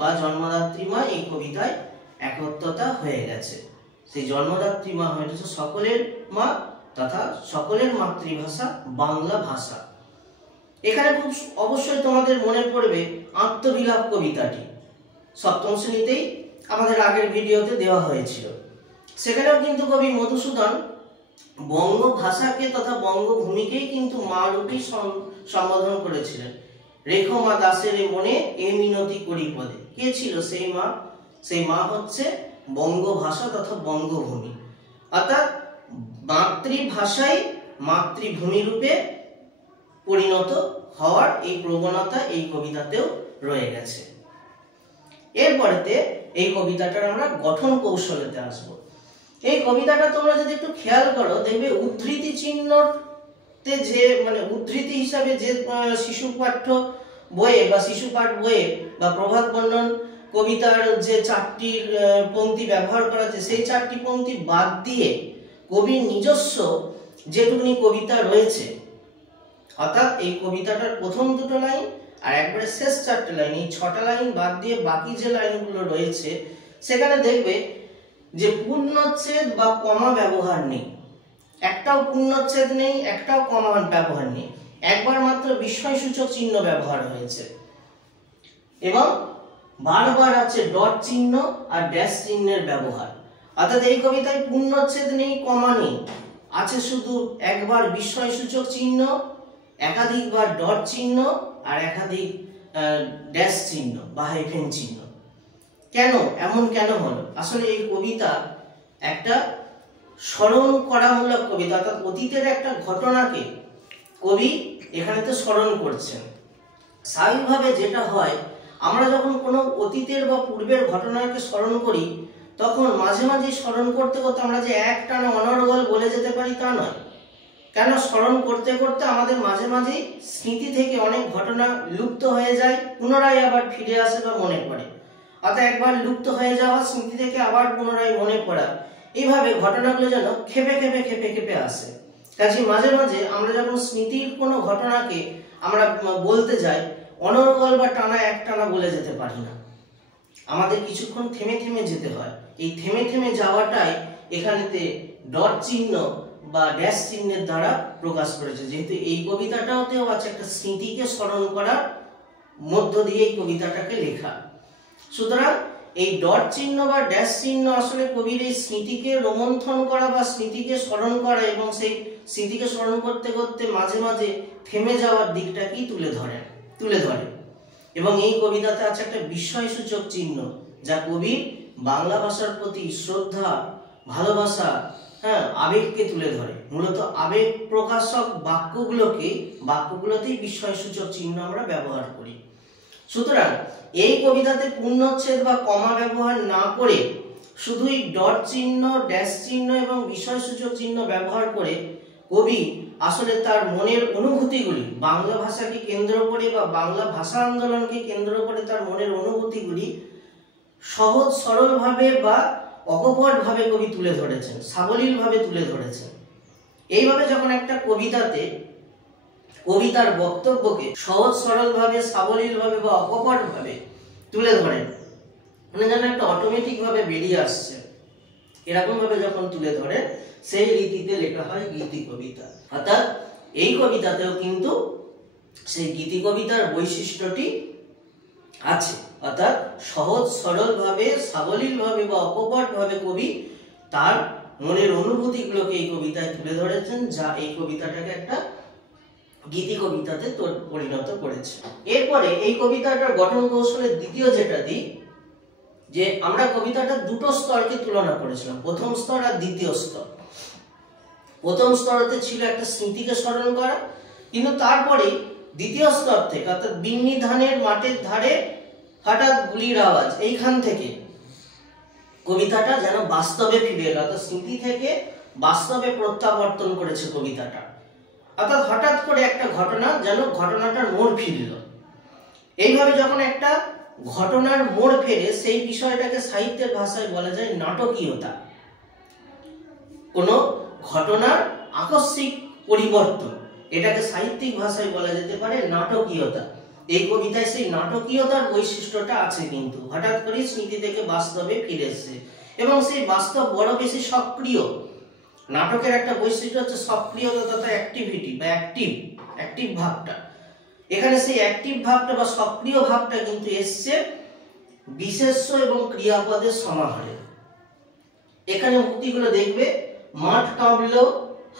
বা জন্মদাত্রী মা এই কবিতায় একত্রতা হয়ে গেছে। সেই জন্মদাত্রী মা হয়ে উঠেছে সকলের মা তথা সকলের মাতৃভাষা বাংলা ভাষা। এখানে খুব অবশ্যই তোমাদের মনে পড়বে আত্মবিলাপ কবিতাটি, সপ্তম শ্রেণীতেই আমাদের আগের ভিডিওতে দেওয়া হয়েছিল। সেখানেও কিন্তু কবি মধুসূদন বঙ্গ ভাষাকে তথা বঙ্গভূমিকেই কিন্তু মা রূপেই সম্বোধন করেছিলেন। রেখো মা দাসের মনে এ মিনতি করি পদে। কে ছিল সেই মা? সেই মা হচ্ছে বঙ্গভাষা তথা বঙ্গভূমি, অর্থাৎ মাতৃভাষাই মাতৃভূমি রূপে পরিণত হওয়ার এই প্রবণতা এই কবিতাতেও রয়ে গেছে। এরপরেতে এই কবিতাটার আমরা গঠন কৌশলেতে আসবো। এই কবিতাটা তোমরা যদি একটু খেয়াল করো দেখবে উদ্ধৃতি চিহ্নতে যে মানে উদ্ধৃতি হিসাবে যে শিশু পাঠ্য বইয়ে বা শিশু পাঠ বইয়ে বা প্রভাত বর্ণন কবিতার যে 4টি পংক্তি ব্যবহার করা আছে সেই 4টি পংক্তি বাদ দিয়ে কবির নিজস্ব যেটুকুনি কবিতা রয়েছে, অর্থাৎ এই কবিতাটার প্রথম 2টো লাইন আর একবারে শেষ 4টে লাইন, এই 6টা লাইন বাদ দিয়ে বাকি যে লাইনগুলো রয়েছে সেখানে দেখবে যে পূর্ণচ্ছেদ বা কমা ব্যবহার নেই, একটাও পূর্ণচ্ছেদ নেই, একটাও কমা ব্যবহার নেই, একবার মাত্র বিস্ময়সূচক চিহ্ন ব্যবহার হয়েছে এবং বারবার আছে ডট চিহ্ন আর ড্যাশ চিহ্নের ব্যবহার। অর্থাৎ এই কবিতায় পূর্ণচ্ছেদ নেই, কমা নেই, আছে শুধু একবার বিস্ময়সূচক চিহ্ন, একাধিকবার ডট চিহ্ন আর একাধিক ড্যাশ চিহ্ন বা হাইফেন চিহ্ন। কেন এমন কেন হলো? আসলে এই কবিতা একটা স্মরণ করামূলক কবিতা, অর্থাৎ অতীতের একটা ঘটনাকে কবি এখানে তো স্মরণ করছেন। স্বাভাবিকভাবে যেটা হয়, আমরা যখন কোনো অতীতের বা পূর্বের ঘটনাকে স্মরণ করি তখন মাঝে মাঝে স্মরণ করতে করতে আমরা যে একটানা অনর্গল বলে যেতে পারি তা নয়। কেন? স্মরণ করতে করতে আমাদের মাঝে মাঝে স্মৃতি থেকে অনেক ঘটনা লুপ্ত হয়ে যায়, পুনরায় আবার ফিরে আসে বা মনে পড়ে। অর্থাৎ একবার লুপ্ত হয়ে যাওয়া স্মৃতি থেকে আবার পুনরায় মনে পড়া, এইভাবে ঘটনাগুলো যেন খেপে খেপে খেপে খেপে আসে। কাজে মাঝে মাঝে আমরা যখন স্মৃতির কোনো ঘটনাকে আমরা বলতে যাই, অনর্গল বা টানা একটানা বলে যেতে পারি না, আমাদের কিছুক্ষণ থেমে থেমে যেতে হয়। এই থেমে থেমে যাওয়াটাই এখানেতে ডট চিহ্ন বা ড্যাশ চিহ্নের দ্বারা প্রকাশ করেছে, যেহেতু এই কবিতাটাতেও আছে একটা স্মৃতিকে স্মরণ করার মধ্য দিয়ে এই কবিতাটাকে লেখা। সুতরাং এই ডট চিহ্ন বা ড্যাশ চিহ্ন আসলে কবির এই স্মৃতিকে রোমন্থন করা বা স্মৃতিকে স্মরণ করা এবং সেই স্মৃতিকে স্মরণ করতে করতে মাঝে মাঝে থেমে যাওয়ার দিকটাকেই তুলে ধরে এবং এই কবিতাতে আছে একটা বিস্ময়সূচক চিহ্ন যা কবির বাংলা ভাষার প্রতি শ্রদ্ধা, ভালোবাসা, আবেগকে তুলে ধরে। মূলত আবেগ প্রকাশক বাক্যগুলোতেই বিস্ময়সূচক চিহ্ন আমরা ব্যবহার করি। সুতরাং এই কবিতাতে পূর্ণচ্ছেদ বা কমা ব্যবহার না করে শুধুই ডট চিহ্ন, ড্যাশ চিহ্ন এবং বিস্ময়সূচক চিহ্ন ব্যবহার করে কবি আসলে তার মনের অনুভূতিগুলি, বাংলা ভাষাকে কেন্দ্র করে বা বাংলা ভাষা আন্দোলনকে কেন্দ্র করে তার মনের অনুভূতিগুলি সহজ সরলভাবে বা অকপটভাবে কবি তুলে ধরেছেন, সাবলীলভাবে তুলে ধরেছেন। এইভাবে যখন একটা কবিতাতে কবি তার বক্তব্যকে সহজ সরলভাবে, সাবলীলভাবে বা অকপটভাবে তুলে ধরেন, মানে যেন একটা অটোমেটিক ভাবে বেরিয়ে আসছে, এরকম ভাবে যখন তুলে ধরেন সেই রীতিতে লেখা হয় গীতি কবিতা। অর্থাৎ এই কবিতাতেও কিন্তু সেই গীতি কবিতার বৈশিষ্ট্যটি আছে, অর্থাৎ সহজ সরলভাবে, সাবলীলভাবে বা অকপটভাবে কবি তার মনের অনুভূতিগুলোকে এই কবিতায় তুলে ধরেছেন, যা এই কবিতাটাকে একটা গীতি কবিতাতে পরিণত করেছে। এরপরে এই কবিতাটার গঠন কৌশলের দ্বিতীয় যেটা দিক, যে আমরা কবিতাটা 2টো স্তরকে তুলনা করেছিলাম, প্রথম স্তর আর দ্বিতীয় স্তর। প্রথম স্তরতে ছিল একটা স্মৃতিকে স্মরণ করা, কিন্তু তারপরে দ্বিতীয় স্তর থেকে, অর্থাৎ বিন্নি ধানের মাঠের ধারে হঠাৎ গুলির আওয়াজ, এইখান থেকে কবিতাটা যেন বাস্তবে ফিরে এলো, অর্থাৎ স্মৃতি থেকে বাস্তবে প্রত্যাবর্তন করেছে কবিতাটা। অর্থাৎ হঠাৎ করে একটা ঘটনা যেন ঘটনাটার মোড় ফিরল। এইভাবে যখন একটা ঘটনার মোড় ফেরে সেই বিষয়টাকে সাহিত্যের ভাষায় বলা যায় নাটকীয়তা। কোনো ঘটনার আকস্মিক পরিবর্তন, এটাকে সাহিত্যিক ভাষায় বলা যেতে পারে নাটকীয়তা। এই কবিতায় সেই নাটকীয়তার বৈশিষ্ট্যটা আছে, কিন্তু হঠাৎ করে স্মৃতি থেকে বাস্তবে ফিরে এসেছে এবং সেই বাস্তব বড় বেশি সক্রিয়। নাটকের একটা বৈশিষ্ট্য হচ্ছে সক্রিয়তা তথা অ্যাক্টিভিটি বা অ্যাক্টিভ ভাবটা। এখানে সেই অ্যাক্টিভ ভাবটা বা সক্রিয় ভাবটা কিন্তু এসছে বিশেষ্য এবং ক্রিয়াপদের সমাহারে। এখানে উক্তিগুলো দেখবে, মাঠ কাঁপলো,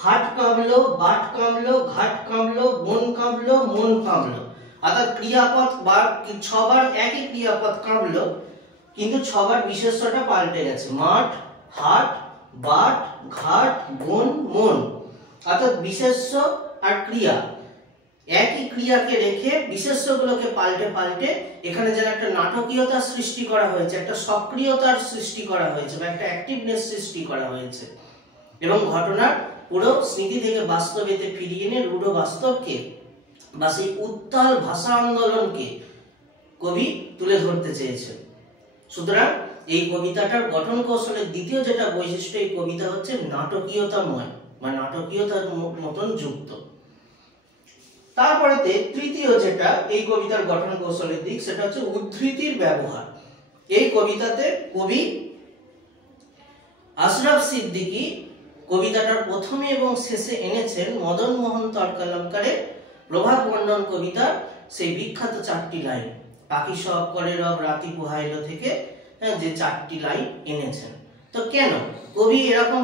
হাট কাঁপলো, বাট কাঁপলো, ঘাট কাঁপলো, বন কাঁপলো, মন কাঁপলো। অর্থাৎ ক্রিয়াপদ বা 6বার একই ক্রিয়াপদ কাঁপলো, কিন্তু 6বার বিশেষ্যটা পাল্টে গেছে, মাঠ, হাট, বাট, ঘাট, বন, মন। অর্থাৎ বিশেষ্য আর ক্রিয়া একই ক্রিয়াকে রেখে বিশেষ্যগুলোকে পাল্টে পাল্টে এখানে যেন একটা নাটকীয়তার সৃষ্টি করা হয়েছে, একটা সক্রিয়তার সৃষ্টি করা হয়েছে বা একটা অ্যাক্টিভনেস সৃষ্টি করা হয়েছে, এবং ঘটনার পুরো স্মৃতি থেকে বাস্তবেতে ফিরিয়ে এনে রূঢ় বাস্তবকে বা সেই উত্তাল ভাষা আন্দোলনকে কবি তুলে ধরতে চেয়েছেন। সুতরাং এই কবিতাটার গঠন কৌশলের দ্বিতীয় যেটা বৈশিষ্ট্য, এই কবিতা হচ্ছে নাটকীয়তাময় বা নাটকীয়তার মতন যুক্ত। তারপরেতে তৃতীয় যেটা এই কবিতার গঠন কৌশলের দিক, সেটা হচ্ছে উদ্ধৃতির ব্যবহার। এই কবিতাতে কবি আশরাফ সিদ্দিকী কবিতাটার প্রথমে এবং শেষে এনেছেন মদন মোহন তর্কালঙ্কারের প্রভাত বর্ণন কবিতার সেই বিখ্যাত 4টি লাইন, পাখি সব করে রব রাতি পোহাইল থেকে যে 4টি লাইন এনেছেন। তো কেন কবি এরকম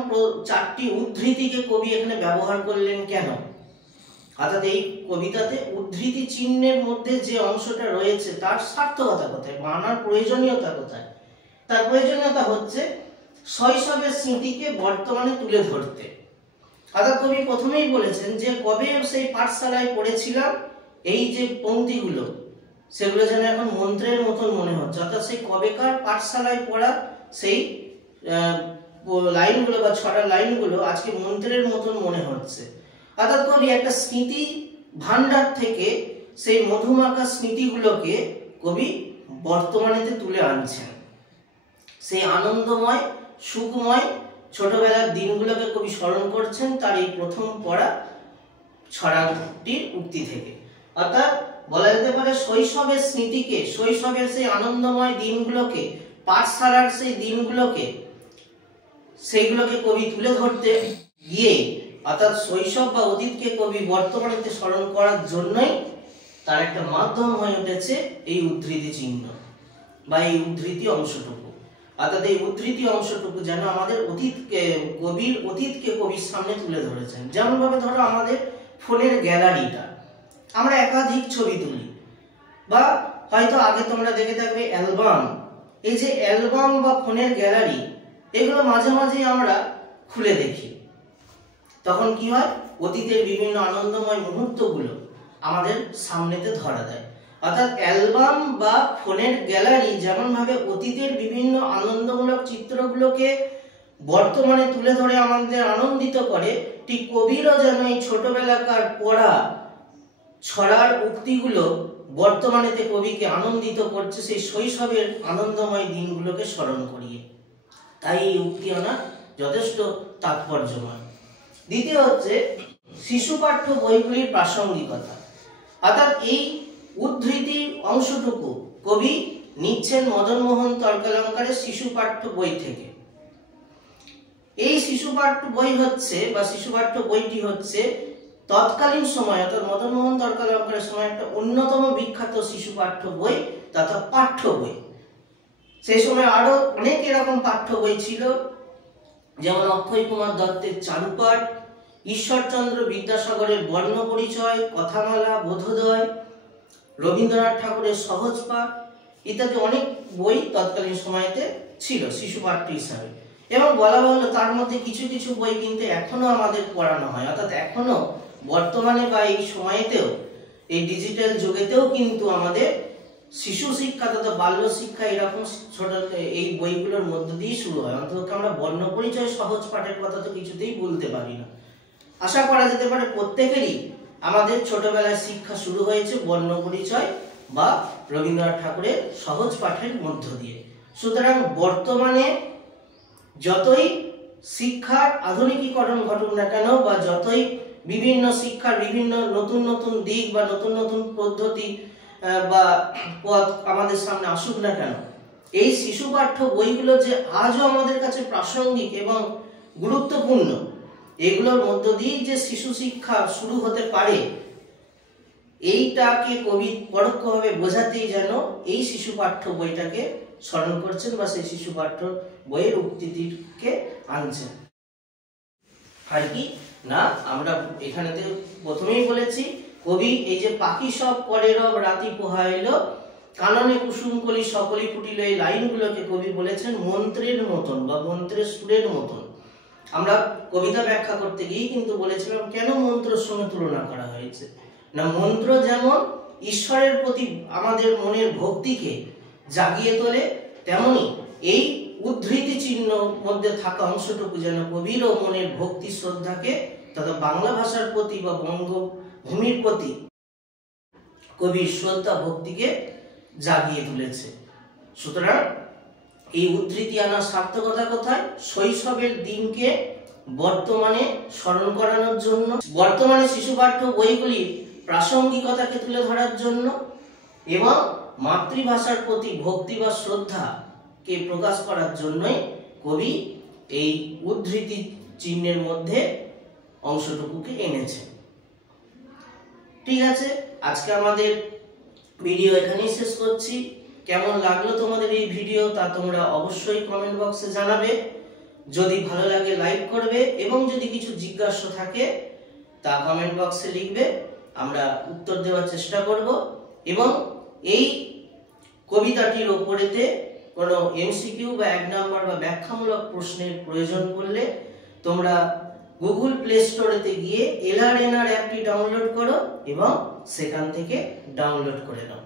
4টি উদ্ধৃতিকে কবি এখানে ব্যবহার করলেন কেন? অর্থাৎ এই কবিতাতে উদ্ধৃতি চিহ্নের মধ্যে যে অংশটা রয়েছে তার সার্থকতা কোথায়, বানার প্রয়োজনীয়তা কোথায়? তার প্রয়োজনীয়তা হচ্ছে শৈশবের স্মৃতিকে বর্তমানে তুলে ধরতে। অর্থাৎ কবি প্রথমেই বলেছেন যে কবে সেই পাঠশালায় পড়েছিলাম এই যে পংক্তিগুলো, সেগুলো যেন এখন মন্ত্রের মতন মনে হচ্ছে। অর্থাৎ সেই কবেকার পাঠশালায় পড়া সেই লাইনগুলো বা 6টা লাইনগুলো আজকে মন্ত্রের মতন মনে হচ্ছে। অর্থাৎ কবি একটা স্মৃতি ভান্ডার থেকে সেই মধুমাখা স্মৃতিগুলোকে কবি বর্তমানেতে তুলে আনছেন। সেই আনন্দময় সুখময় ছোটবেলার দিনগুলোকে কবি স্মরণ করছেন তার এই প্রথম পড়া ছড়াটির উক্তি থেকে। অর্থাৎ বলা যেতে পারে শৈশবের স্মৃতিকে, শৈশবের সেই আনন্দময় দিনগুলোকে, পাঠশালার সেই দিনগুলোকে, সেইগুলোকে কবি তুলে ধরতে গিয়ে, অর্থাৎ শৈশব বা অতীতকে কবি বর্তমানেতে স্মরণ করার জন্যই তার একটা মাধ্যম হয়ে উঠেছে এই উদ্ধৃতি চিহ্ন বা এই উদ্ধৃতি অংশটুকু। অর্থাৎ এই উদ্ধৃতি অংশটুকু যেন আমাদের অতীতকে, কবির অতীতকে কবির সামনে তুলে ধরেছেন। যেমন ভাবে ধরো আমাদের ফোনের গ্যালারিটা, আমরা একাধিক ছবি তুলি, বা হয়তো আগে তোমরা দেখে থাকবে অ্যালবাম। এই যে অ্যালবাম বা ফোনের গ্যালারি, এগুলো মাঝে মাঝে আমরা খুলে দেখি। তখন কি হয়, অতীতের বিভিন্ন আনন্দময় মুহূর্তগুলো আমাদের সামনেতে ধরা দেয়। অর্থাৎ অ্যালবাম বা ফোনের গ্যালারি যেমন ভাবে অতীতের বিভিন্ন আনন্দমূলক চিত্রগুলোকে বর্তমানে তুলে ধরে আমাদের আনন্দিত করে, ঠিক কবিরও যেন এই ছোটবেলাকার পড়া ছড়ার উক্তিগুলো বর্তমানেতে কবিকে আনন্দিত করছে সেই শৈশবের আনন্দময় দিনগুলোকে স্মরণ করিয়ে। তাই এই উক্তি আনা যথেষ্ট তাৎপর্যময়। দ্বিতীয় হচ্ছে শিশু পাঠ্য বইগুলির প্রাসঙ্গিকতা। অর্থাৎ এই উদ্ধৃতির অংশটুকু কবি নিচ্ছেন মদন মোহন তর্কালঙ্কারের শিশু পাঠ্য বই থেকে। এই শিশু পাঠ্য বই হচ্ছে বা শিশু পাঠ্য বইটি হচ্ছে তৎকালীন সময়, অর্থাৎ মদন মোহন তর্কালঙ্কারের সময় একটা অন্যতম বিখ্যাত শিশু পাঠ্য বই তথা পাঠ্য বই। সেই সময় আরো অনেক এরকম পাঠ্য বই ছিল, যেমন অক্ষয় কুমার দত্তের চারুপাঠ, ঈশ্বরচন্দ্র বিদ্যাসাগরের বর্ণ পরিচয়, কথামালা, বোধোদয়, রবীন্দ্রনাথ ঠাকুরের সহজ পাঠ ইত্যাদি অনেক বই তৎকালীন সময়তে ছিল শিশু পাঠ্য হিসাবে। এবং বলা হলো তার মধ্যে কিছু কিছু বই কিন্তু এখনো আমাদের পড়ানো হয়। অর্থাৎ এখনো বর্তমানে বা এই সময়েতেও, এই ডিজিটাল যুগেতেও কিন্তু আমাদের শিশু শিক্ষা তথা বাল্য শিক্ষা এরকম ছোট এই বইগুলোর মধ্য দিয়ে শুরু হয়। অন্তত আমরা বর্ণ পরিচয় সহজ পাঠের কথা তো কিছুতেই বলতে পারি না। আশা করা যেতে পারে প্রত্যেকেরই আমাদের ছোটবেলায় শিক্ষা শুরু হয়েছে বর্ণ পরিচয় বা রবীন্দ্রনাথ ঠাকুরের সহজ পাঠের মধ্য দিয়ে। সুতরাং বর্তমানে যতই শিক্ষার আধুনিকীকরণ ঘটুক না কেন বা যতই বিভিন্ন শিক্ষার বিভিন্ন নতুন নতুন দিক বা নতুন নতুন পদ্ধতি বা পথ আমাদের সামনে আসুক না কেন, এই শিশু পাঠ্য বইগুলো যে আজও আমাদের কাছে প্রাসঙ্গিক এবং গুরুত্বপূর্ণ, এগুলোর মধ্য দিয়ে যে শিশু শিক্ষা শুরু হতে পারে, এইটাকে কবি পরোক্ষভাবে বোঝাতেই যেন এই শিশু পাঠ্য বইটাকে স্মরণ করছেন বা সেই শিশু পাঠ্য বইয়ের উক্তিটিকে আনছেন। আর কি না, আমরা এখানেতে প্রথমেই বলেছি কবি এই যে পাখি সব করে রব রাতি পোহাইল, কাননে কুসুমকলি সকলি ফুটিল, এই লাইনগুলোকে কবি বলেছেন মন্ত্রের মতন বা মন্ত্রের সুরের মতন। আমরা কবিতা ব্যাখ্যা করতে গিয়ে কিন্তু বলেছিলাম কেন মন্ত্রের সঙ্গে তুলনা করা হয়েছে। না মন্ত্র যেমন ঈশ্বরের প্রতি আমাদের মনের ভক্তিকে জাগিয়ে তোলে, তেমনি এই উদ্ধৃতি চিহ্ন মধ্যে থাকা অংশটুকু যেন কবিরও মনের ভক্তি শ্রদ্ধাকে তথা বাংলা ভাষার প্রতি বা বঙ্গভূমির প্রতি কবির শ্রদ্ধা ভক্তিকে জাগিয়ে তুলেছে। সুতরাং এই উদ্ধৃতি আনার সার্থকতা কোথায়? শৈশবের দিনকে বর্তমানে স্মরণ করানোর জন্য, বর্তমানে শিশু পাঠ্য বইগুলির প্রাসঙ্গিকতাকে তুলে ধরার জন্য এবং মাতৃভাষার প্রতি ভক্তি বা শ্রদ্ধাকে প্রকাশ করার জন্যই কবি এই উদ্ধৃতি চিহ্নের মধ্যে অংশটুকুকে এনেছে। ঠিক আছে, আজকে আমাদের ভিডিও এখানেই শেষ করছি। কেমন লাগলো তোমাদের এই ভিডিও তা তোমরা অবশ্যই কমেন্ট বক্সে জানাবে। যদি ভালো লাগে লাইক করবে এবং যদি কিছু জিজ্ঞাসা থাকে তা কমেন্ট বক্সে লিখবে, আমরা উত্তর দেওয়ার চেষ্টা করব। এবং এই কবিতাটির ওপরেতে কোনো এমসিকিউ বা 1 নম্বর বা ব্যাখ্যামূলক প্রশ্নের প্রয়োজন পড়লে তোমরা গুগল প্লে স্টোরেতে গিয়ে LRNR অ্যাপটি ডাউনলোড করো এবং সেখান থেকে ডাউনলোড করে নাও।